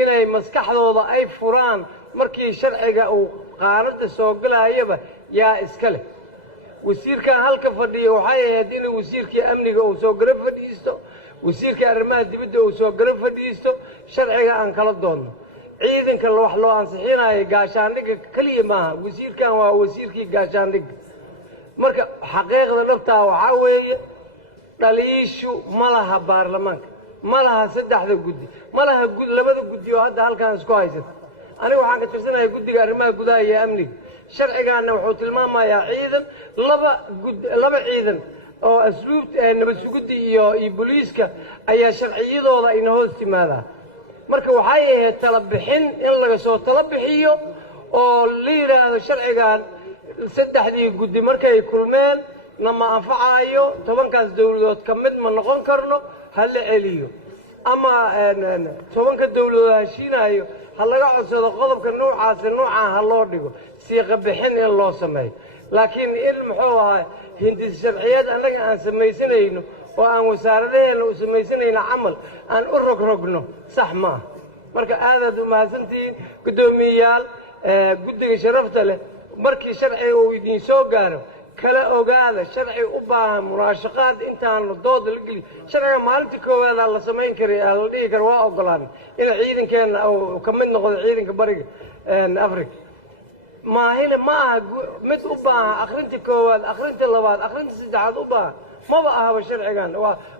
inay maskaxdooda ay furaan markii sharciga uu qaanada soo galayaba yaa iska leh wasiirkan halka fadhiyo waxay ahayd in wasiirkii amniga uu soo garab fadhiisto wasiirka arrimaha dibadda uu soo garab fadhiisto sharciga aan kala doonno ciidanka wax loo ansixinayo gaashaandhigga kaliya maaha wasiirkan waa wasiirkii gaashaandhigga marka xaqiiqda dhabtaa waxaa weeye dhaliishu ma laha baarlamaanka ma laha 3 guddi ma laha labada guddi oo hadda halkaan isku haysata aniga waxaan ka tirsanayaa guddiga arrimaha gudaha iyo amniga sharcigaana wuxuu tilmaamayaa ciidan laba ciidan oo asluub nabadsugidda iyo booliiska ayaa sharciyadooda ina hoos timaadaa marka waxay ahayd tala bixin in laga soo tala bixiyo oo la yiraahdo sharcigan 3 guddi markay kulmeen nama anfacayo 10kaas dawladood ka mid ma noqon karno hal la celiyo ama 10ka dawladood heshiinayo hal laga codsado qodobka noocan ha loo dhigo siiqa bixin in loo sameeyo laakiin in muxuu ahaa hindis sharciyad anaga aan samaysanayno oo aan wasaaradaheena u samaysanayno camal aan u rogrogno sax ma marka aad u mahadsantiin gudoomiyayaal guddiga sharafta leh markii sharciga uu idin soo gaaro kala ogaada sharci u baahan munaashaqaad intaan dooda la geli sharciga maalintii koowaad la samayn karay la dhigi karo waa ogolaan in ciidankeena uu ka mid noqdo ciidanka bariga Afrika maahina maaha mid u baahan akhrinta koowaad akhrinta labaad akhrinta saddexaad u baahan maba ahaba sharcigan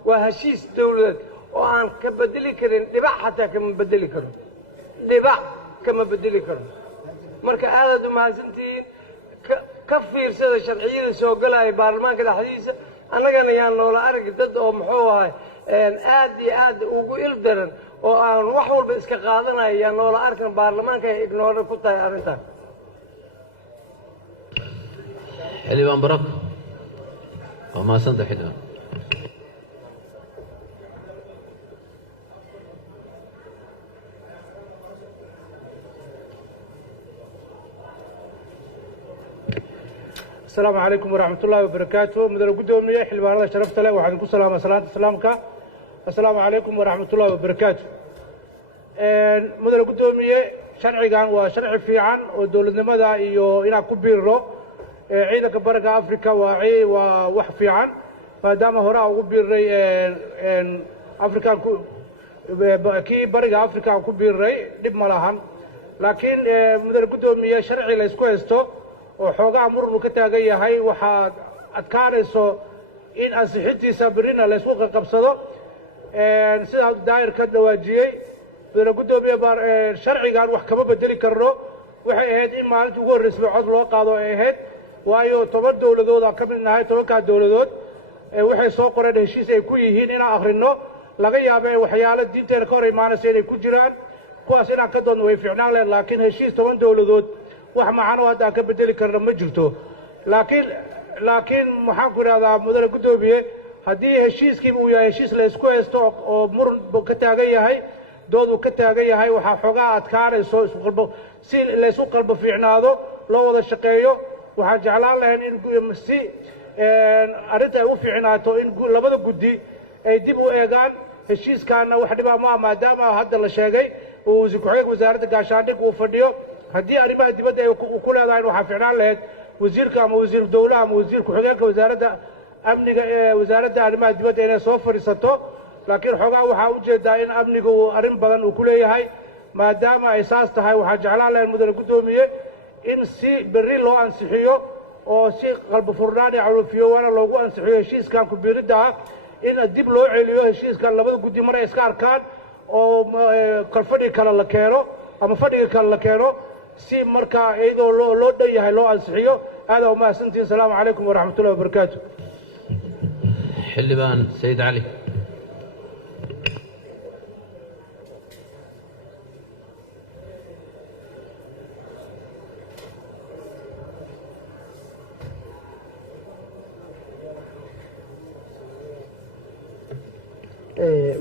waa heshiis dawladeed oo aan ka bedeli karin dhibac xataa kama bedeli karo dhibac kama bedeli karo marka aad u mahadsantiin ka fiirsada sharciyada soo galay baarlamaanka dhexdiisa annagana yaan noola arag dad oo muxuu ahay aad iyo aad ugu ildaran oo aan wax walba iska qaadanayo yaan noola arkan baarlamaanka ay ignore ku tahay arrintan xildhibaan barak waa mahadsanta xildhibaan السلام عليكم ورحمة الله وبركاته مدير القدومية حلبان الله شرفت له وعليكم السلام وسلامة السلامك السلام عليكم ورحمة الله وبركاته مدير القدومية شرعي كان وشرع في عن ودولة مدى إيو إنا كبيرو عيدك برقة أفريقيا وعي ووح في عن فدام هراء كبيري أفريقيا كي برقة أفريقيا كبيري لب ملاهم لكن مدير القدومية شرعي ليسكويستو وحوغا مرنو كتاغا yahay waxa adkaanayso in ansixintiisa birina la isku qabsado sida daayir ka dhawaajiyay dowladda gudoomiye sharcigan wax kama bedeli karno waxay ahayd in maalintii ugu horeysay cod loo qaado ay ahayd waayo 10 dowladood ka mid nahay 10ka dowladood waxay soo qoreen heshiis ay ku yihiin in akhrino laga yaabay waxyaalo diinteena ka hor imaanaysa inay ku jiraan kuwaas in ka doon way fiicnaan leh laakiin heshiis 10 dowladood wax macaan oo hadda ka bedeli karna ma jirto laakiin waxaan ku raadaa mudane gudoomiye haddii heshiiskiiba uu yahay heshiis la isku haysto oo muran ka taagan yahay dood uu ka taagan yahay waxaa xoogaa adkaanayso si laysu qalbo fiicnaado loo wada shaqeeyo waxaan jeclaan lahayn in si arrinta ay u fiicnaato in labada guddi ay dib u eegaan heshiiskaana wax dhibaa maaha maadaama hadda la sheegay uu wasiir ku-xigeenka wasaaradda gaashaandhig uu fadhiyo haddii arrimaha dibadda ay ku leedahay waxaa fiicnaan lahayd wasiirka ama wasiir dowlaha ama wasiir ku-xigeenka wasaaradda amniga ee wasaaradda arrimaha dibadda inay soo fadhiisato laakiin xoogaa waxaa ujeedaa in amniga uu arrin badan uu ku leeyahay maadaama ay saas tahay waxaa jeclaan lahayn mudane guddoomiye in si berri loo ansixiyo oo si qalbi furnaan iyo cawlfiyowaana loogu ansixiyo heshiiskan ku-biiridda ah in dib loo celiyo heshiiskan labada guddi mar ay iska arkaan oo kalfadhi kale la keeno ama fadhiga kale la keeno si markaa iyadoo loo dhan yahay loo ansixiyo aadaa umahadsantihin asalaamu calaykum waraxmatullahi wabarakaatu xildhibaan sayid cali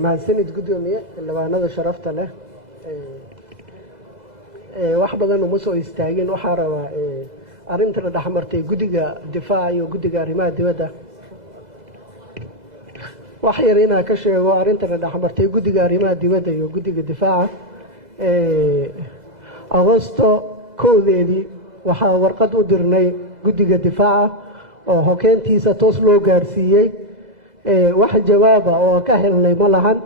mahadsanid guddoomiye xildhibaanada sharafta leh wax badan uma soo istaagin waxaa rabaa arrintana dhexmartay guddiga difaaca iyo guddiga arrimaha dibadda wax yar inaan ka sheego arrintana dhexmartay guddiga arrimaha dibadda iyo guddiga difaaca agosto kowdeedii waxaa warqad u dirnay guddiga difaaca oo hokeentiisa toos loo gaarsiiyey wax jawaaba oo ka helnay ma lahan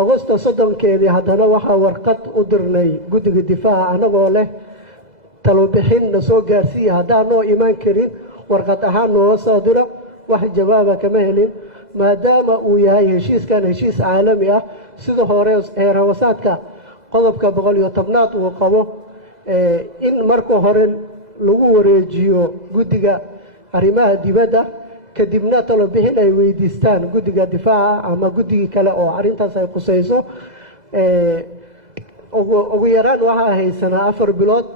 agosto 30keedii haddana waxaa warqad u dirnay guddiga difaaca annagoo leh talobixin na soo gaarsiiya haddaan noo imaan karin warqad ahaan noola soo diro wax jawaaba kama helin maadaama uu yahay heshiiskan heshiis caalami ah sida hore heer hoosaadka qodobka 110aad uu qabo in marka hore lagu wareejiyo guddiga arrimaha dibadda kadibna talobixin ay weydiistaan guddiga difaaca ama guddigii kale oo arrintaas ay qusayso ugu yaraan waxaa haysanaa 4 bilood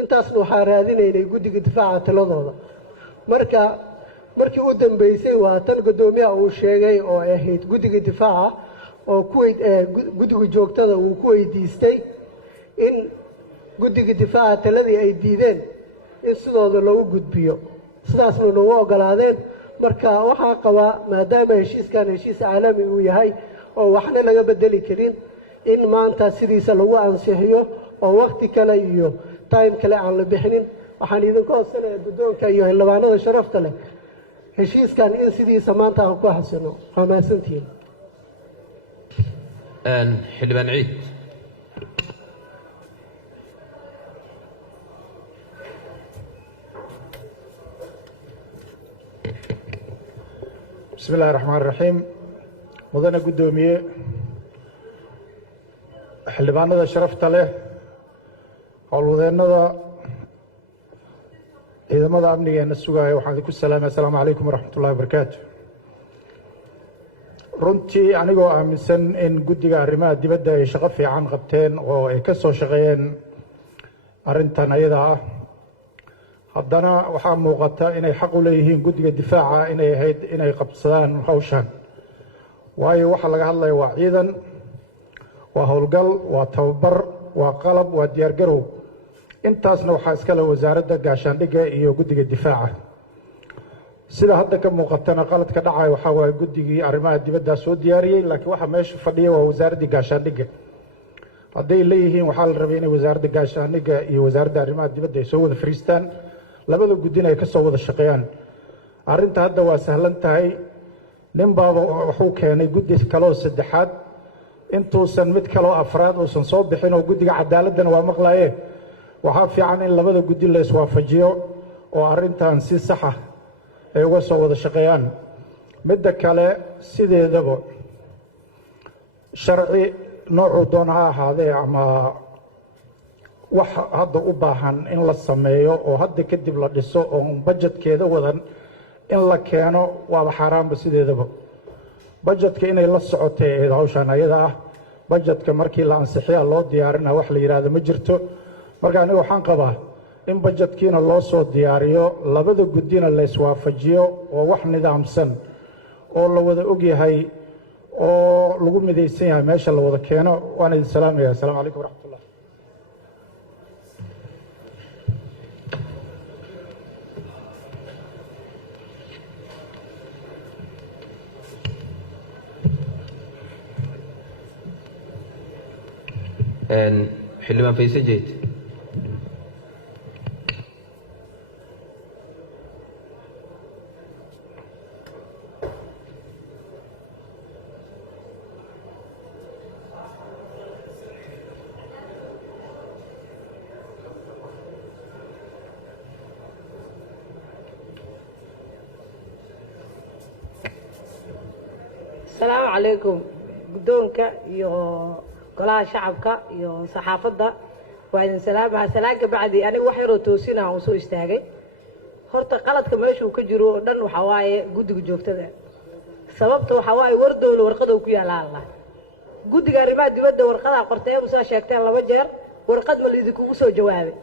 intaasna waxaa raadinaynay guddiga difaaca tiladooda markii u dambeysay waa tan guddoomiyaha uu sheegay oo ahayd guddiga difaaca oo guddiga joogtada uu ku weydiistay in guddiga difaaca taladii ay diideen in sidooda loogu gudbiyo sidaasna noogu ogolaadeen marka waxaa qabaa maadaama heshiiskan heshiis caalami uu yahay oo waxna laga bedeli karin in maanta sidiisa lagu ansixiyo oo waqti kale iyo time kale aan la bixinin waxaan idinka codsanayaa guddoonka iyo xildhibaanada sharafta leh heshiiskan in sidiisa maanta aan ku xasino waa mahadsantihiin xildhibaan ciid بسم الله الرحمن الرحيم مدن قدومية xildhibaanada sharafta leh howlwadeennada ciidamada amnigeena sugaya waxaan idinku salaamay assalaamu calaykum waraxmat ullahi wabarakaatu runtii anigoo aaminsan in guddiga arrimaha dibadda ay shaqo fiican qabteen oo ay ka soo shaqeeyeen arrintan ayada ah haddana waxaa muuqata inay xaq u leeyihiin guddiga difaaca inay ahayd inay qabsadaan hawshan waayo waxa laga hadlaya waa ciidan waa howlgal waa tababar waa qalab waa diyaargarow intaasna waxaa iska leh wasaaradda gaashaandhigga iyo guddiga difaaca sida hadda ka muuqatana qaladka dhacaya waxaa waaye guddigii arrimaha dibaddaa soo diyaariyey laakiin waxa meesha fadhiya waa wasaaraddii gaashaandhigga hadday leeyihiin waxaa la rabay inay wasaaradda gaashaandhigga iyo wasaaradda arrimaha dibadda ay soo wada fariistaan labada guddina ay ka soo wada shaqeeyaan arrinta hadda waa sahlan tahay nin baaba wuxuu keenay guddi kaleoo saddexaad intuusan mid kaloo afraad uusan soo bixin oo guddiga cadaaladana waa maqlaye waxaa fiican in labada guddi la iswaafajiyo oo arrintan si sax ah ay uga soo wada shaqeeyaan midda kale sideedaba sharci noocuu doona ha ahaadee ama wax hadda u baahan in la sameeyo oo hadda kadib la dhiso oo bajetkeeda wadan in la keeno waaba xaaraanba sideedaba bajetka inay la socotay ahayd hawshan ayada ah bajetka markii la ansixiyaa loo diyaarina wax la yidhaahdo ma jirto marka aniga waxaan qabaa in bajetkiina loo soo diyaariyo labada guddina la iswaafajiyo oo wax nidaamsan oo la wada og yahay oo lagu midaysan yahay meesha la wada keeno waan idin salaamaya assalaamu calaykum waraxmatullah xildhibaan Faysal Jeed السلام عليكم قدونك يو golaha shacabka iyo saxaafadda waa idin salaamaha salaanka bacdi aniga wax yaroo toosina aan soo istaagay horta qaladka meesha uu ka jiro oo dhan waxa waaye guddiga joogtada sababta waxa waaye war dowlo warqad uu ku yaalaa la guddiga arrimaha dibadda warqada qortay musa sheegtay laba jeer warqad ma lidii kugu soo jawaabay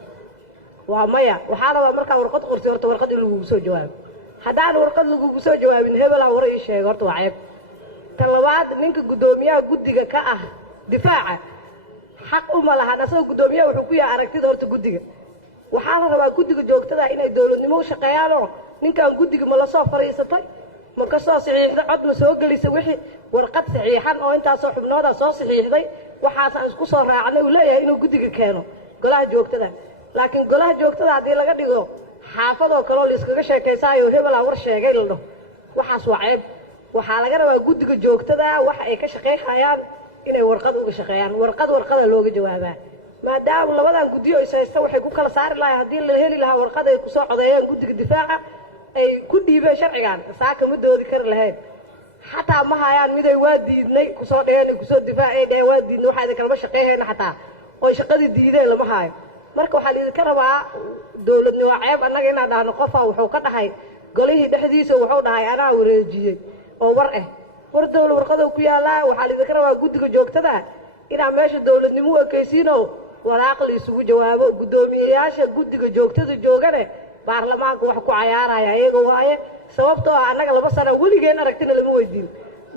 waa maya waxa rabaa marka warqad qortay horta warqad lagu soo jawaabo haddaan warqad lagu soo jawaabin hebel aan waray sheegay horta waa ceeb talabaad ninka gudoomiyaha guddiga ka ah difaaca xaq uma laha asoo gudoomiyaha wuxuu ku yahay aragtida horta guddiga waxaa la rabaa guddiga joogtada inay dowladnimo u shaqeeyaan oo ninkan guddiga ma la soo fariisatay ma ka soo saxiixday cod ma soo gelisay wixii warqad saxiixan oo intaasoo xubnooda soo saxiixday waxaasaan isku soo raacnay uu leeyahay inuu guddiga keeno golaha joogtada laakiin golaha joogtada haddii laga dhigo xaafadoo kaloo la iskaga sheekaysaayo hebel aan war sheegay la dhaho waxaas waa ceeb waxaa laga rabaa guddiga joogtada wax ay ka shaqeynayaan inay warqad uga shaqeeyaan warqada looga jawaabaa maadaama labadan guddiyo ay haysta waxay ku kala saari lahayd haddii la heli lahaa warqad ay ku soo codeeyaan guddiga difaaca ay ku dhiibeen sharcigan saaka ma doodi kari lahayd xataa ma hayaan miday waa diidnay ku soo dhigeen ku soo difaacay dhee waa diidnay waxa ay kala shaqeeyeen xataa oo shaqadii diideen lama hayo marka waxa la ka rabaa dawladnimo ceeb annaga inaan dhahno qofa wuxuu ka dhahay golihii dhexdiisa wuxuu dhahay anaa wareejiyay oo war war dawlad warqada ku yaalaa waxa la ka rabaa guddiga joogtada inaa meesha dawladnimo u ekaysiino walaaq la isugu jawaabo gudoomiyayaasha guddiga joogtada joogane baarlamaanka wax ku cayaaraya ayaga waaye sababtoo ah annaga 2 sano weligeen aragtina lama weydiin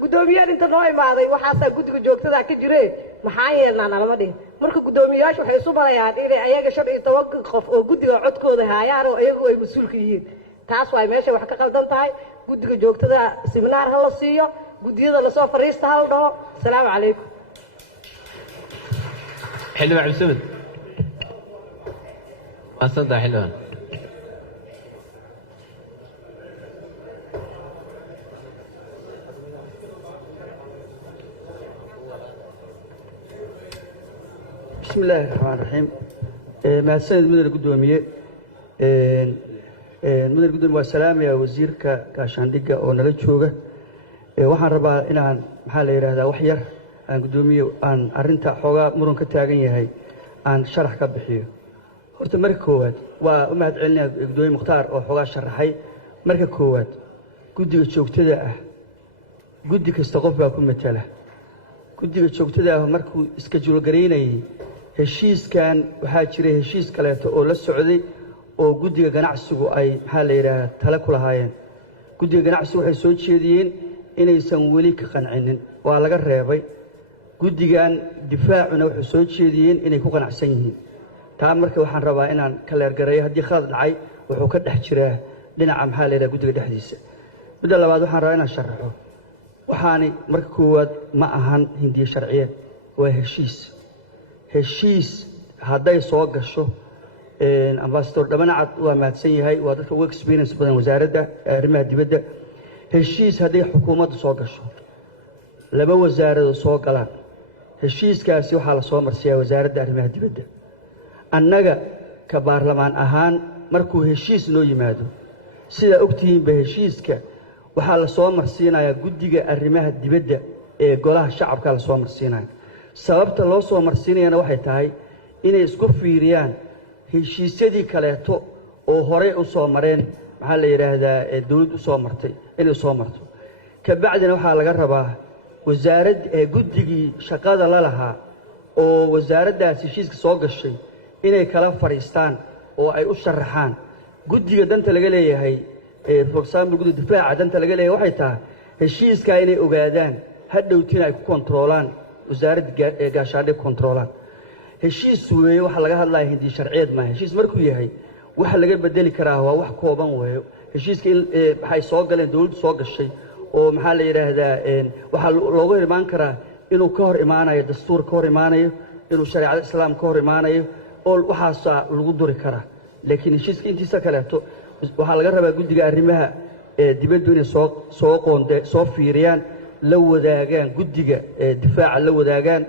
gudoomiyaha inta noo imaaday waxaasaa guddiga joogtada ka jiree maxaa yeelnaa lama dhihin marka gudoomiyayaashu waxay isu barayaan inay ayaga 15 qof oo guddiga codkooda hayaan oo ayagu ay mas'uulka yihiin taas waa meesha wax ka qaldan tahay guddiga joogtada seminar hal la siiyo guddiyada la soo fariista hal dhaho salaamu calaykum xildhibaan cabdisamad maasantaa xildhibaan بسم الله الرحمن الرحيم mahadsanid mudane gudoomiye mudane gudoomiye waa salaamaya wasiirka gaashaandhigga oo nala jooga waxaan rabaa inaan maxaa la yiraahdaa wax yar aan gudoomiye aan arinta xoogaa muran ka taagan yahay aan sharax ka bixiyo horta marka koowaad waa u mahad celinaya gudoomiye mukhtaar oo xoogaa sharaxay marka koowaad guddiga joogtada ah guddi kasta qof baa ku matala guddiga joogtada ah markuu iska julgareynayay heshiiskan waxaa jiray heshiis kaleeto oo la socday oo guddiga ganacsigu ay maxaa la yiraahdaa tala ku lahaayeen guddiga ganacsigu waxay soo jeediyeen inaysan weli ka qancinin waa laga reebay guddigan difaacuna wuxuu soo jeediyeen inay ku qanacsan yihiin taa marka waxaan rabaa inaan ka leergareeyo haddii khalad dhacay wuxuu ka dhex jiraa dhinaca maxaa la yiraahdaa guddiga dhexdiisa midda labaad waxaan rabaa inaan sharaxo waxaani marka koowaad ma ahan hindiye sharciyeed waa heshiis hadday soo gasho ambassador dhabanacad waa mahadsan yahay waa dadka ugu experience badan wasaaradda arrimaha dibadda heshiis hadday xukuumaddu soo gasho laba wasaaradood soo galaan heshiiskaasi waxaa la soo marsiyaa wasaaradda arrimaha dibadda annaga ka baarlamaan ahaan markuu heshiis noo yimaado sidaa ogtihiinba heshiiska waxaa la soo marsiinayaa guddiga arrimaha dibadda ee golaha shacabka la soo marsiinaya sababta loo soo marsiinayana waxay tahay inay isku fiiriyaan heshiisyadii kaleeto oo horey u soo mareen maxaa la yiraahdaa dawlad u soo martay inay soo marto ka bacdina waxaa laga rabaa guddigii shaqada la lahaa oo wasaaraddaas heshiiska soo gashay inay kala fadhiistaan oo ay u sharaxaan guddiga danta laga leeyahay for example guddiga difaaca danta laga leeyahay waxay tahay heshiiskaa inay ogaadaan hadhowtina ay ku kontroolaan wasaaradda gaashaandhig kontroolaan heshiis weeye waxa laga hadlaya hindi sharciyeed maaha heshiis markuu yahay waxa laga bedeli karaa waa wax kooban weeyo heshiiska waxay soo galeen dawladdu soo gashay oo maxaa la yidhaahdaa waxaa looga hor imaan karaa inuu ka hor imaanayo dastuur ka hor imaanayo inuu shareecada islaam ka hor imaanayo oo waxaasaa lagu duri karaa laakiin heshiiska intiisa kaleeto waxaa laga rabaa guddiga arrimaha dibaddu inay soo fiiriyaan la wadaagaan guddiga difaaca la wadaagaan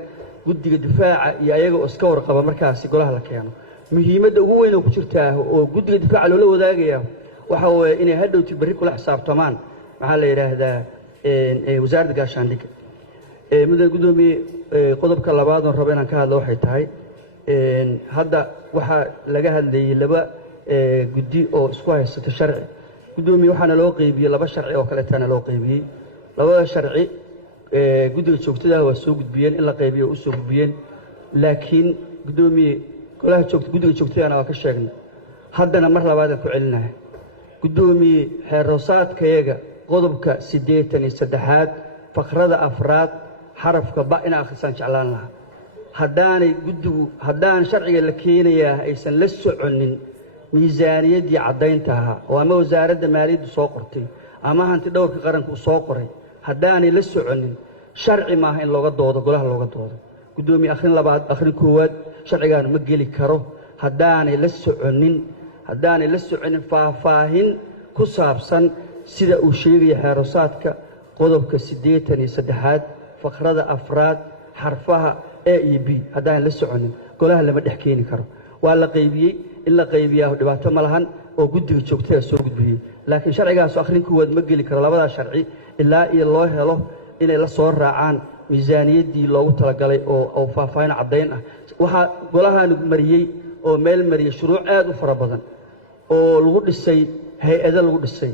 guddiga difaaca iyo ayaga oo iska warqaba markaasi golaha la keeno muhiimadda ugu weyn oo ku jirtaa oo guddiga difaaca loola wadaagaya waxa weeye inay hadhowti berri kula xisaabtamaan maxaa la yidhaahdaa wasaaradda gaashaandhigga mudane guddoomiye qodobka labaad oon rabo inaan ka hadlo waxay tahay hadda waxaa laga hadlayey laba guddi oo isku haysata sharci guddoomiye waxaana loo qeybiyey laba sharci oo kaleetaana loo qeybiyey labada sharci guddiga joogtada waa soo gudbiyeen in la qaybiyo u soo gudbiyeen laakiin guddoomiye guddiga joogtadana waa ka sheegnay haddana mar labaadaan ku celinahay guddoomiye xeeroosaadkayaga qodobka 83aad faqrada 4 xarafka ba ina akhrisaan jeclaan lahaa haddaan sharciga la keenayaa aysan la soconin miisaaniyaddii caddaynta ahaa oo ama wasaaradda maaliyaddu soo qortay ama hanti dhowrka qaranka uu soo qoray haddaanay la soconin sharci maaha in looga doodo golaha looga doodo guddoomiye akhrin labaad akhrin koowaad sharcigaanu ma geli karo haddaanay la soconin faahfaahin ku saabsan sida uu sheegaya xeeroosaadka qodobka 83aad faqrada 4 xarfaha a iyo b haddaanay la soconin golaha lama dhex keeni karo waa la qaybiyey in la qaybiyaa dhibaato ma lahan oo guddiga joogtada soo gudbiyey laakiin sharcigaas akhrin koowaad ma geli karo labadaa sharci ilaa iyo loo helo inay la soo raacaan miisaaniyaddii loogu talagalay oo faahfaahin caddayn ah waxaa golahaanu mariyey oo meel mariyey shuruuc aad u fara badan oo lagu dhisay hay-ado lagu dhisay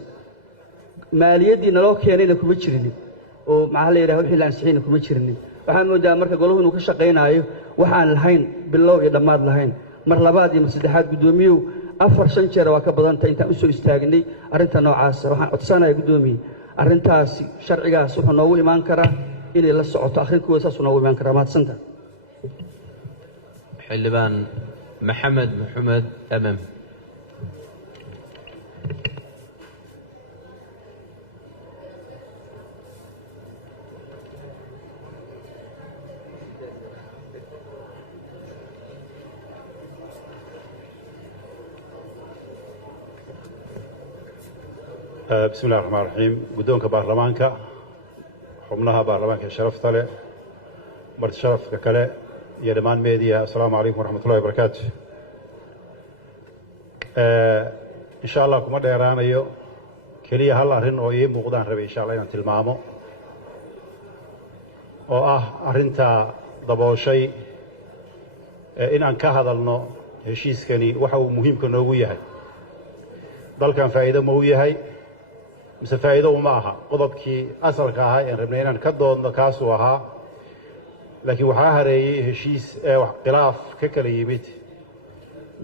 maaliyaddii naloo keenayna kuma jirinin oo maxaa la yidhaha wixii la ansixiyeyna kuma jirinin waxaan moodaa marka golahu inuu ka shaqaynaayo waxaan lahayn bilow iyo dhammaad lahayn mar labaad iyo mar saddexaad guddoomiyow 4-5 jeer waa ka badantay intaan u soo istaagnay arrinta noocaasa waxaan codsanayaa guddoomiye arrintaasi sharcigaas wuxuu noogu imaan karaa inay la socoto akhrinkooda saasuu noogu imaan karaa mahadsanta xildhibaan maxamed maxamed amam بسم الله الرحمن الرحيم قدومك برلمانك حمناها برلمانك شرفت له مرت شرف كله يا دمان ميديا السلام عليكم ورحمة الله وبركاته إن شاء الله كم ديران أيو كلية هلا رن أو يم مقدان ربي إن شاء الله ينتل معمو أو أرنتا ضبوا شيء إن أنك هذا النوع هشيس كني وحو مهم كنوعية ضل كان فائدة موية هاي mise faa'iido uma aha qodobkii asalka ahaa ee rabnay inaan ka doodno kaasuu ahaa laakiin waxaa hareeyey heshiis wax khilaaf ka kala yimid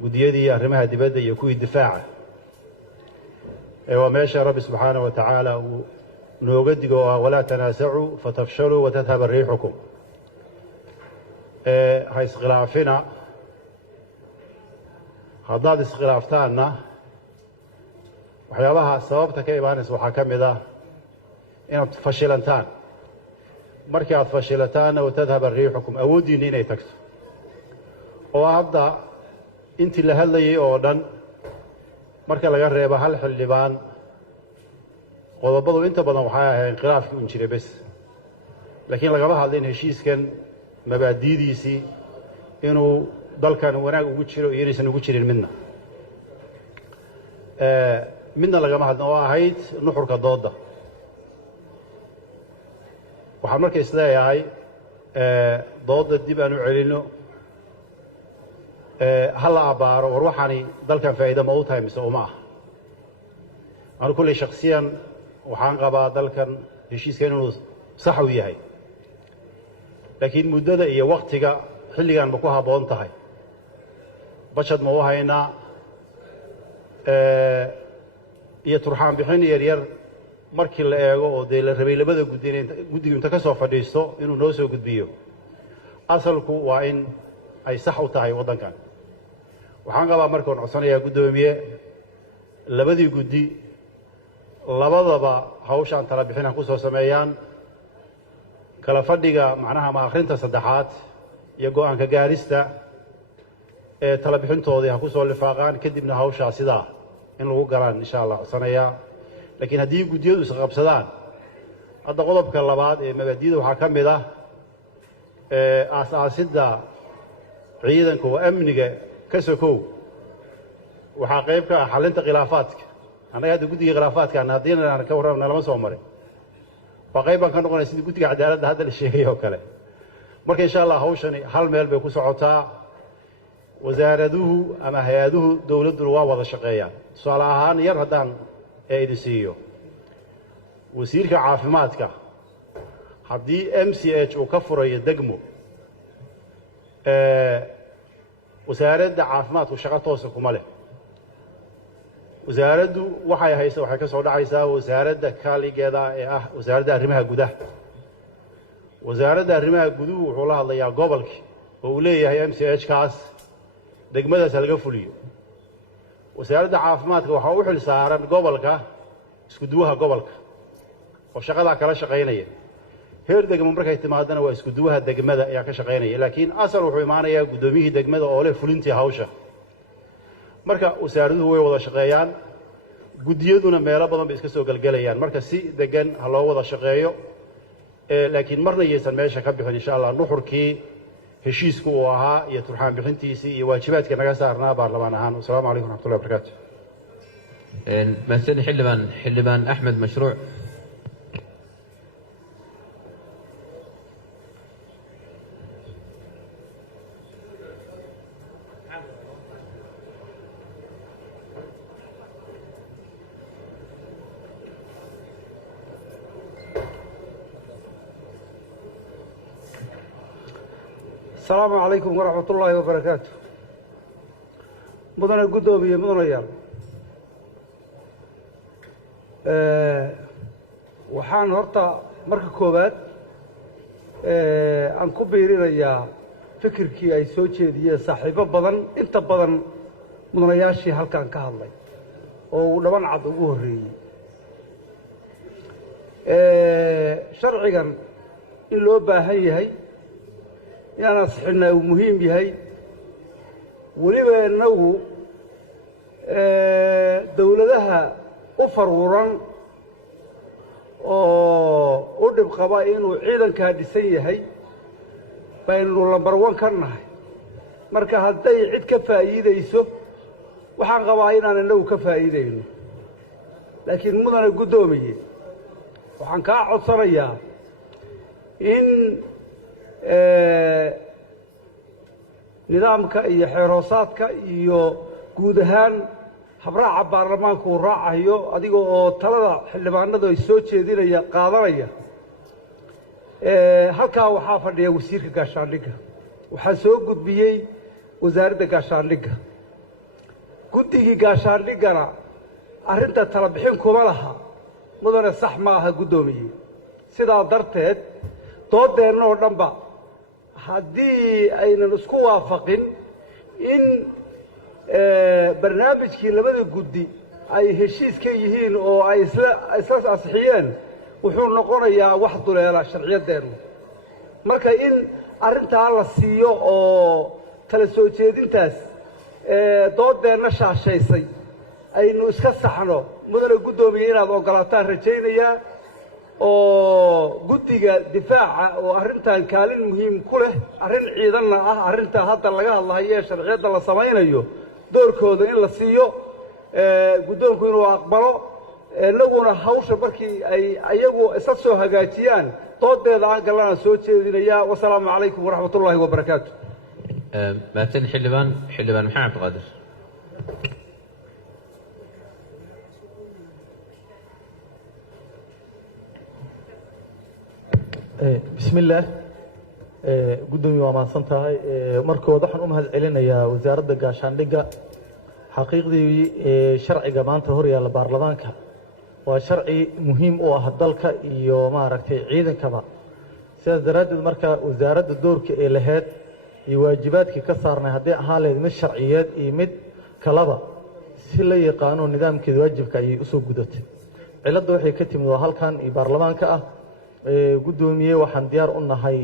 guddiyadii arrimaha dibadda iyo kuwii difaaca waa meesha rabbi subxaanahu wa tacaala uu nooga digo ah walaa tanaasacuu fatafshaluu watadhaba riixukum ha iskhilaafina haddaad iskhilaaftaanna waxyaabaha sababta ka imaanaysa waxaa ka mid ah inaad fashilantaan markii aad fashilataanna watadhaba riixukum awooddiinna inay tagto oo hadda intii la hadlayay oo dhan marka laga reebo hal xildhibaan qodobadu inta badan waxay ahayn khilaafkii un jiray bes laakiin lagama hadlin heshiiskan mabaadi'diisii inuu dalkan wanaag ugu jiro iyo inaysan ugu jirin midna lagama hadlin oo ahayd nuxurka doodda waxaan marka isleeyahay doodda dib aan u celinno ha la abbaaro war waxaani dalkan faa'iido ma u tahay mise uma ah anu kulley shaksiyan waxaan qabaa dalkan heshiiska inuu sax u yahay laakiin muddada iyo waktiga xilligan ma ku habboon tahay bajad ma u haynaa iyo turxaan bixin yaryar markii la eego oo dee la rabay labada guddi guddigu inta ka soo fadhiisto inuu noo soo gudbiyo asalku waa in ay sax u tahay waddankan waxaan qabaa marka aan codsanayaa guddoomiye labadii guddi labadaba hawshaan tala bixin ku soo sameeyaan kala fadhiga macnaha ma akhrinta saddexaad iyo go'aanka gaarista ee tala bixintoodii ha ku soo lifaaqaan kadibna hawshaa sidaa in lagu galaan insha allah codsanayaa laakiin haddii guddiyadu isqabsadaan hadda qodobka labaad ee mabaadi'da waxaa ka mid ah aasaasidda ciidanka oo amniga ka sokow waxaa qayb ka ah xalinta khilaafaadka annaga hadda guddiga khilaafaadkaana haddiina aan ka warramna lama soo marin waa qayb baan ka noqonaya sidii guddiga cadaaladda hadda la sheegay oo kale marka insha allah hawshani hal meel bay ku socotaa wasaaraduhu ama hay-aduhu dowladduna waa wada shaqeeyaan tusaale ahaan yar haddaan idin siiyo wasiirka caafimaadka haddii m c h uu ka furayo degmo wasaaradda caafimaadku shaqo toosa kuma leh wasaaraddu waxay ka soo dhacaysaa wasaaradda kaaligeeda ee ah wasaaradda arrimaha gudaha wasaaradda arrimaha guduhu wuxuu la hadlayaa gobolkii oo uu leeyahay m c h kaas degmadaas ha laga fuliyo wasaaradda caafimaadka waxaa u xil saaran gobolka iskuduwaha gobolka oo shaqadaa kala shaqaynaya heer degmo markay timaadana waa iskuduwaha degmada ayaa ka shaqaynaya laakiin asal wuxuu imaanayaa guddoomiyihii degmada oo leh fulintii hawsha marka wasaaraduhu way wada shaqeeyaan guddiyaduna meelo badan bay iska soo gelgelayaan marka si degan ha loo wada shaqeeyo laakiin marna yaysan meesha ka bixin insha allah nuxurkii heshiisku uu ahaa iyo turxaan bixintiisii iyo waajibaadka naga saarnaa baarlamaan ahaan wasalaamu calaykum raxmatullahi wabarakaatu mahadsan xildhibaan axmed mashruuc السلام عليكم ورحمة الله وبركاته مدن القدومية مدن يال waxaan horta marka koowaad aan ku biirinayaa fikirkii ay soo jeediyeen saaxiibo badan inta badan mudanayaashii halkan ka hadlay oo uu dhaban cad ugu horreeyey sharcigan in loo baahan yahay inaan asixinaa uu muhiim yahay weliba innagu dowladaha u faruuran oo u dhib qaba inuu ciidankaa dhisan yahay baynu lambar wan ka nahay marka hadday cid ka faa'iidayso waxaan qabaa inaan innagu ka faa'iidayno laakiin mudane guddoomiye waxaan kaa codsanayaa in nidaamka iyo xeerhoosaadka iyo guud ahaan habraaca baarlamaanku uu raacayo adiga oo talada xildhibaanadu ay soo jeedinaya qaadanaya halkaa waxaa fadhiya wasiirka gaashaandhigga waxaa soo gudbiyey wasaaradda gaashaandhigga guddigii gaashaandhiggana arrinta tala bixin kuma laha mudane sax ma aha guddoomiye sidaa darteed doodeenna oo dhanba haddii aynan isku waafaqin in barnaamijkii labada guddi ay heshiis ka yihiin oo ay isla asixiyeen wuxuu noqonayaa wax duleela sharciyadeennu marka in arrintaa la siiyo oo kala soo jeedintaas doodeenna shaashaysay aynu iska saxno mudane guddoomiye inaad oggolaataan rajaynayaa oo guddiga difaaca oo arrintan kaalin muhiim ku leh arrin ciidanna ah arrinta hadda laga hadlahayo ee sharciyadda la samaynayo doorkooda in la siiyo guddoonku inuu aqbalo innaguna hawsha markii ay ayagu isa soo hagaajiyaan doodeeda aan galana soo jeedinayaa wasalaamu calaykum waraxmat ullaahi wabarakaatu mahadsan xildhibaan maxamed cabdiqaadir بسم الله قدومي وما سنتهاي مركو waxaan u mahad celinayaa wasaaradda gaashaandhigga xaqiiqdii sharciga maanta hor yaalla baarlamaanka waa sharci muhiim u ah dalka iyo maaragtay ciidankaba sidaas daraaddeed marka wasaaradda doorka ee lahayd iyo waajibaadkii ka saarnay haddii ahaan lahayd mid sharciyeed iyo mid kalaba si la yaqaano nidaamkeeda waajibka ayay usoo gudatay cilladda waxay ka timid waa halkan iyo baarlamaanka ah guddoomiye waxaan diyaar u nahay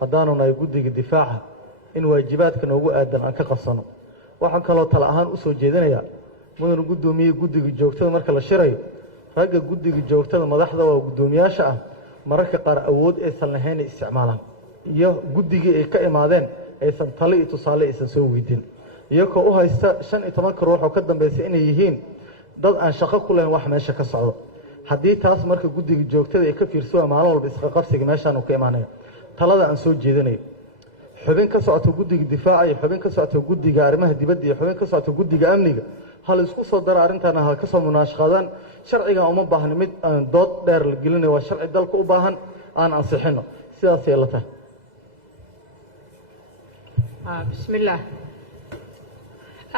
haddaanu nahay guddiga difaaca in waajibaadka noogu aadan aan ka qabsano waxaan kaloo tala ahaan usoo jeedinayaa mudana guddoomiye guddiga joogtada marka la shirayo ragga guddiga joogtada madaxda waa guddoomiyaasha ah mararka qaar awood aysan lahayn ay isticmaalaan iyo guddigii ay ka imaadeen aysan talo iyo tusaale aysan soo weydin iyagoo u haysta 15 ruux oo ka dambaysa inay yihiin dad aan shaqo ku lahayn wax meesha ka socdo haddii taas marka guddiga joogtada ay ka fiirsadaan maalin walba isqa qabsiga meeshaan uu ka imaanayo talada aan soo jeedinayo xubin ka socota guddiga difaaca iyo xubin ka socota guddiga arrimaha dibadda iyo xubin ka socota guddiga amniga hal isku soo dara arrintan ha ka soo munaashaqadaan sharciga uma baahna mid aan dood dheer la gelinayo waa sharci dalka u baahan aan ansixino sidaas ay la tahay bismillaah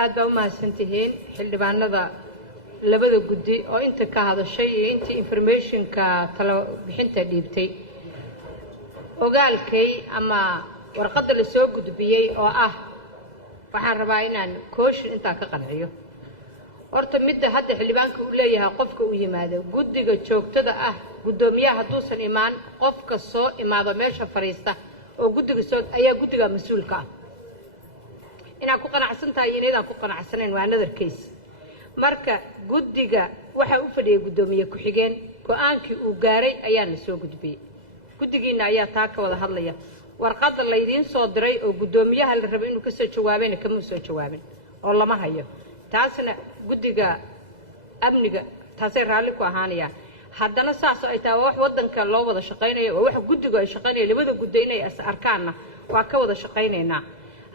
aad baa u mahadsantihiin xildhibaanada labada guddi oo inta ka hadashay iyo intii informationka talo bixinta dhiibtay ogaalkay ama warqadda la soo gudbiyey oo ah waxaan rabaa inaan kooshin intaa ka qanciyo horta midda hadda xildhibaanka uu leeyahay qofka uu yimaado guddiga joogtada ah guddoomiyaha hadduusan imaan qofka soo imaado meesha fadhiista oo guddiga soo ayaa guddiga mas-uulka ah inaad ku qanacsan tahay iyo inaad ku qanacsanayn waa another case marka guddiga waxa u fadhiyay guddoomiye ku-xigeen go-aankii uu gaaray ayaa la soo gudbiyey guddigiina ayaa taa ka wada hadlaya warqadda laydiin soo diray oo guddoomiyaha la rabay inuu ka soo jawaabayna kama soo jawaabin oo lama hayo taasna guddiga amniga taasay raalli ku ahaanayaan haddana saas ay tahay wax waddanka loo wada shaqaynayo oo wax guddigu ay shaqaynaya labada guddi inay arkaanna waa ka wada shaqaynaynaa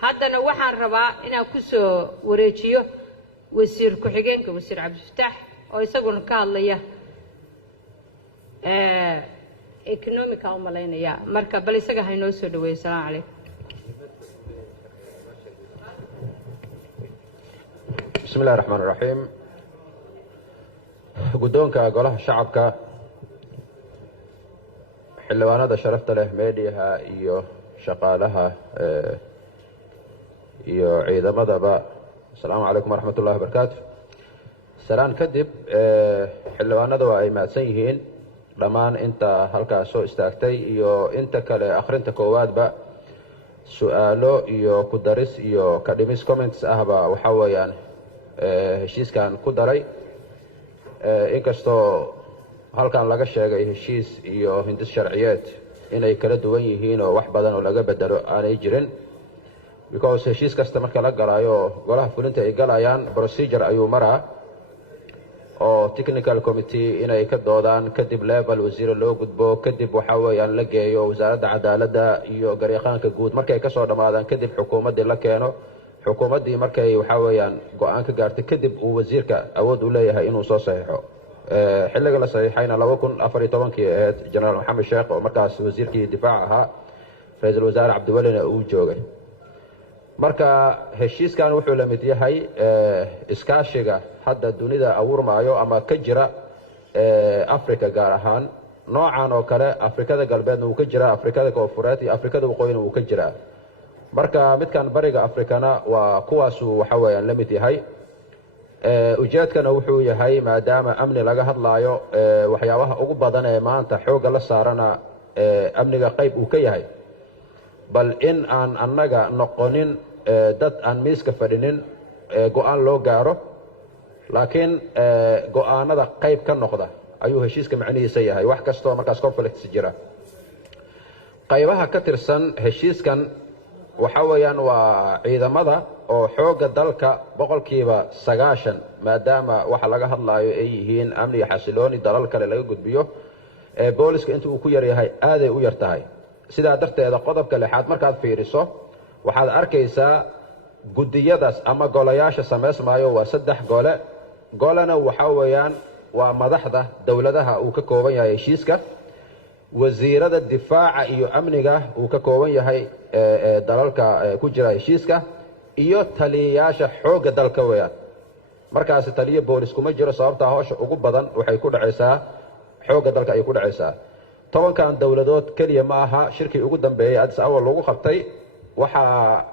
haddana waxaan rabaa inaan ku soo wareejiyo wasiir ku-xigeenka wasiir cabdifataax oo isaguna ka hadlaya economica u malaynaya marka bal isaga haynoo soo dhaweeyo asalaamu calaykum بسم الله الرحمن الرحيم guddoonka golaha shacabka xildhibaanada sharafta leh meediyaha iyo shaqaalaha iyo ciidamadaba asalaamu calaykum waraxmat ullahi wabarakaatu salaan kadib xildhibaanada waa ay mahadsan yihiin dhammaan inta halkaas soo istaagtay iyo inta kale akhrinta koowaadba su-aalo iyo ku daris iyo ka dhimis comments ahba waxa weeyaan heshiiskan ku daray inkastoo halkan laga sheegay heshiis iyo hindis sharciyeed inay kala duwan yihiin oo wax badan oo laga bedelo aanay jirin because heshiis kasta marka la galayo golaha fulinta ay galayaan procedure ayuu maraa oo technical committee inay ka doodaan kadib level wasiiro loo gudbo kadib waxa weeyaan la geeyo wasaaradda cadaaladda iyo garyaqaanka guud markay ka soo dhammaadaan kadib xukuumaddii la keeno xukuumaddii markay waxa weeyaan go-aan ka gaartay kadib uu wasiirka awood u leeyahay inuu soo saxiixo xilliga la saxiixayna 2014 ahayd jenaraal maxamed sheekh oo markaas wasiirkii difaaca ahaa ra-iisul wasaare cabdiwelina uu joogay marka heshiiskan wuxuu la mid yahay iskaashiga hadda dunida abuurmaayo ama ka jira africa gaar ahaan noocan oo kale afrikada galbeedna wuu ka jiraa afrikada koonfureed iyo afrikada waqooyina wuu ka jiraa marka midkan bariga afrikana waa kuwaasuu waxa weeyaan la mid yahay ujeedkana wuxuu yahay maadaama amni laga hadlaayo waxyaabaha ugu badan ee maanta xoogga la saarana amniga qayb uu ka yahay bal in aan annaga noqonin dad aan miiska fadhinin go-aan loo gaaro laakiin go-aanada qayb ka noqda ayuu heshiiska macnihiisa yahay wax kastoo markaas conflicts jira qaybaha ka tirsan heshiiskan waxa weeyaan waa ciidamada oo xoogga dalka boqolkiiba 90 maadaama waxa laga hadlaayo ay yihiin amni iyo xasilooni dalal kale laga gudbiyo booliska inta uu ku yar yahay aaday u yar tahay sidaa darteeda qodobka lixaad markaad fiiriso waxaad arkaysaa guddiyadaas ama golayaasha samaysmaayo waa 3 gole golena waxa weeyaan waa madaxda dowladaha uu ka kooban yahay heshiiska wasiirada difaaca iyo amniga uu ka kooban yahay dalalka ku jira heshiiska iyo taliyayaasha xoogga dalka weeyaan markaasi taliyo boolis kuma jiro sababtaa howsha ugu badan waxay ku dhacaysaa xoogga dalka ay ku dhacaysaa 10kan dowladood keliya ma aha shirkii ugu dambeeyey Addis Ababa lagu qabtay waxaa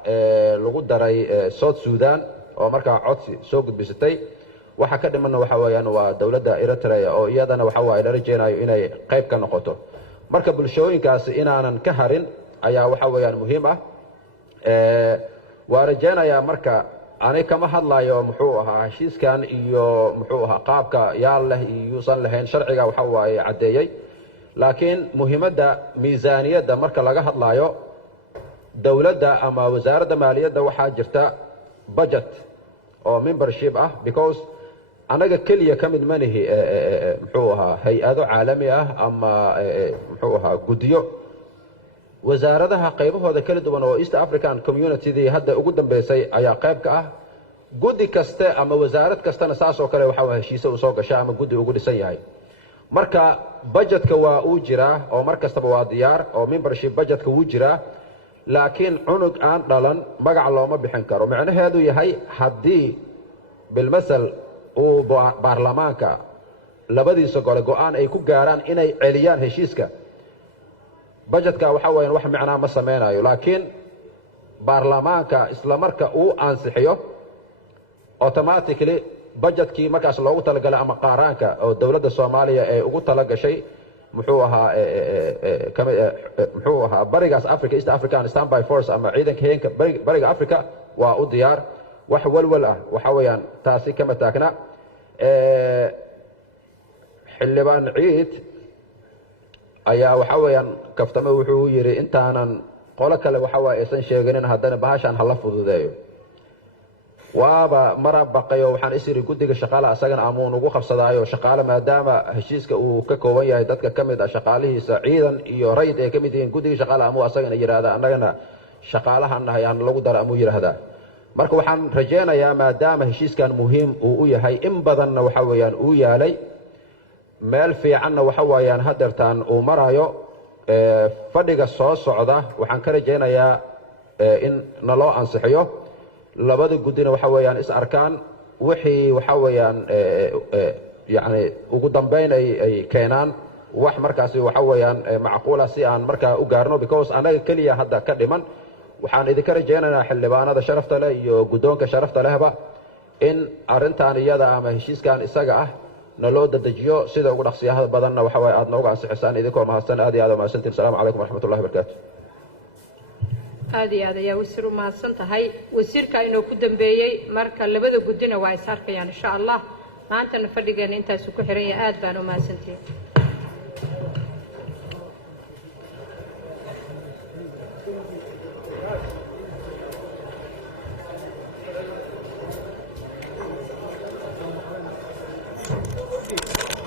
lagu daray South Sudan oo markaa codsi soo gudbisatay waxa ka dhimanna waxa weeyaan waa dowladda Eritrea oo iyadana waxa waaye la rajeynayo inay qayb ka noqoto marka bulshooyinkaasi inaanan ka harin ayaa waxa weeyaan muhiim ah waa rajeynayaa marka ani kama hadlayo muxuu ahaa heshiiskan iyo muxuu ahaa qaabka yaal leh iyo san lahayn sharciga waxa waaye cadeeyay laakiin muhiimadda miisaaniyadda marka laga hadlayo dowladda ama wasaaradda maaliyadda waxaa jirta budget oo membership ah because anaga kaliya ka mid manihi muxuu ahaa hay-ado caalami ah ama muxuu ahaa guddiyo wasaaradaha qaybahooda kala duwan oo East African Community hadda ugu dambeysay ayaa qayb ka ah guddi kaste ama wasaarad kastana saas oo kale waxa heshiis u soo gashay ama guddi ugu dhisan yahay marka budgetka waa uu jiraa oo mar kastaba waa diyaar oo membership budgetka wuu jiraa laakiin cunug aan dhalan magac looma bixin karo macnaheedu yahay haddii bilmasal uu baarlamaanka labadiisa gole go'aan ay ku gaaraan inay celiyaan heshiiska budgetka waxa weeyaan wax macna ma sameeyo laakiin baarlamaanka isla marka uu ansixiyo automatically budgetkii markaas loogu talagalay ama qaaraanka oo dawladda Soomaaliya ay ugu talagashay muxuu ahaa barigaas Africa East African Standby Force ama ciidanka heenka bariga Africa waa u diyaar wax walwal ah waxa weeyaan taasi kama taagna xildhibaan ciid ayaa waxa weeyaan kaftame wuxuu yiri intaanan qolo kale waxa waa aysan sheegin haddana bahashan hala fududeeyo waaba mara baqayo waxaan isiri guddiga shaqaale asagana amuun ugu qabsadaayo shaqaale maadaama heshiiska uu ka kooban yahay dadka kamid ah shaqaalihiisa ciidan iyo rayd ay kamid yihiin guddiga shaqaale amu asagana yiraahda annagana shaqaalahan ayaan lagu daro amu yiraahda marka waxaan rajeynayaa maadaama heshiiskan muhiim uu u yahay in badanna waxa weeyaan uu yaalay meel fiicanna waxa weeyaan hadeertaan uu marayo fadhiga soo socda waxaan ka rajeynayaa in naloo ansixiyo labada guddina waxa weeyaan is arkaan wixii waxa weeyaan yani ugu dambeyn ay keenaan wax markaasi waxa weeyaan macquul ah si aan markaa u gaarno because anaga kaliya hadda ka dhiman waxaan idinka rajeynaynaa xildhibaanada sharafta leh iyo guddoonka sharafta lehba in arrintan iyada ama heshiiskan isaga ah naloo dadejiyo sida ugu dhaqsiyaha badanna waxa weeye aad nooga ansixisaan idinkoo mahadsan aad iyo aad mahadsantiin asalaamu calaykum waraxmatullahi wabarakaatu aad iyo aad ayaa wasiir u mahadsan tahay wasiirka inuu ku dambeeyey marka labada guddina waa is arkayaan insha allah maantana fadhigeena intaasu ku xiran yahay aad baan u mahadsantihiin Thank you.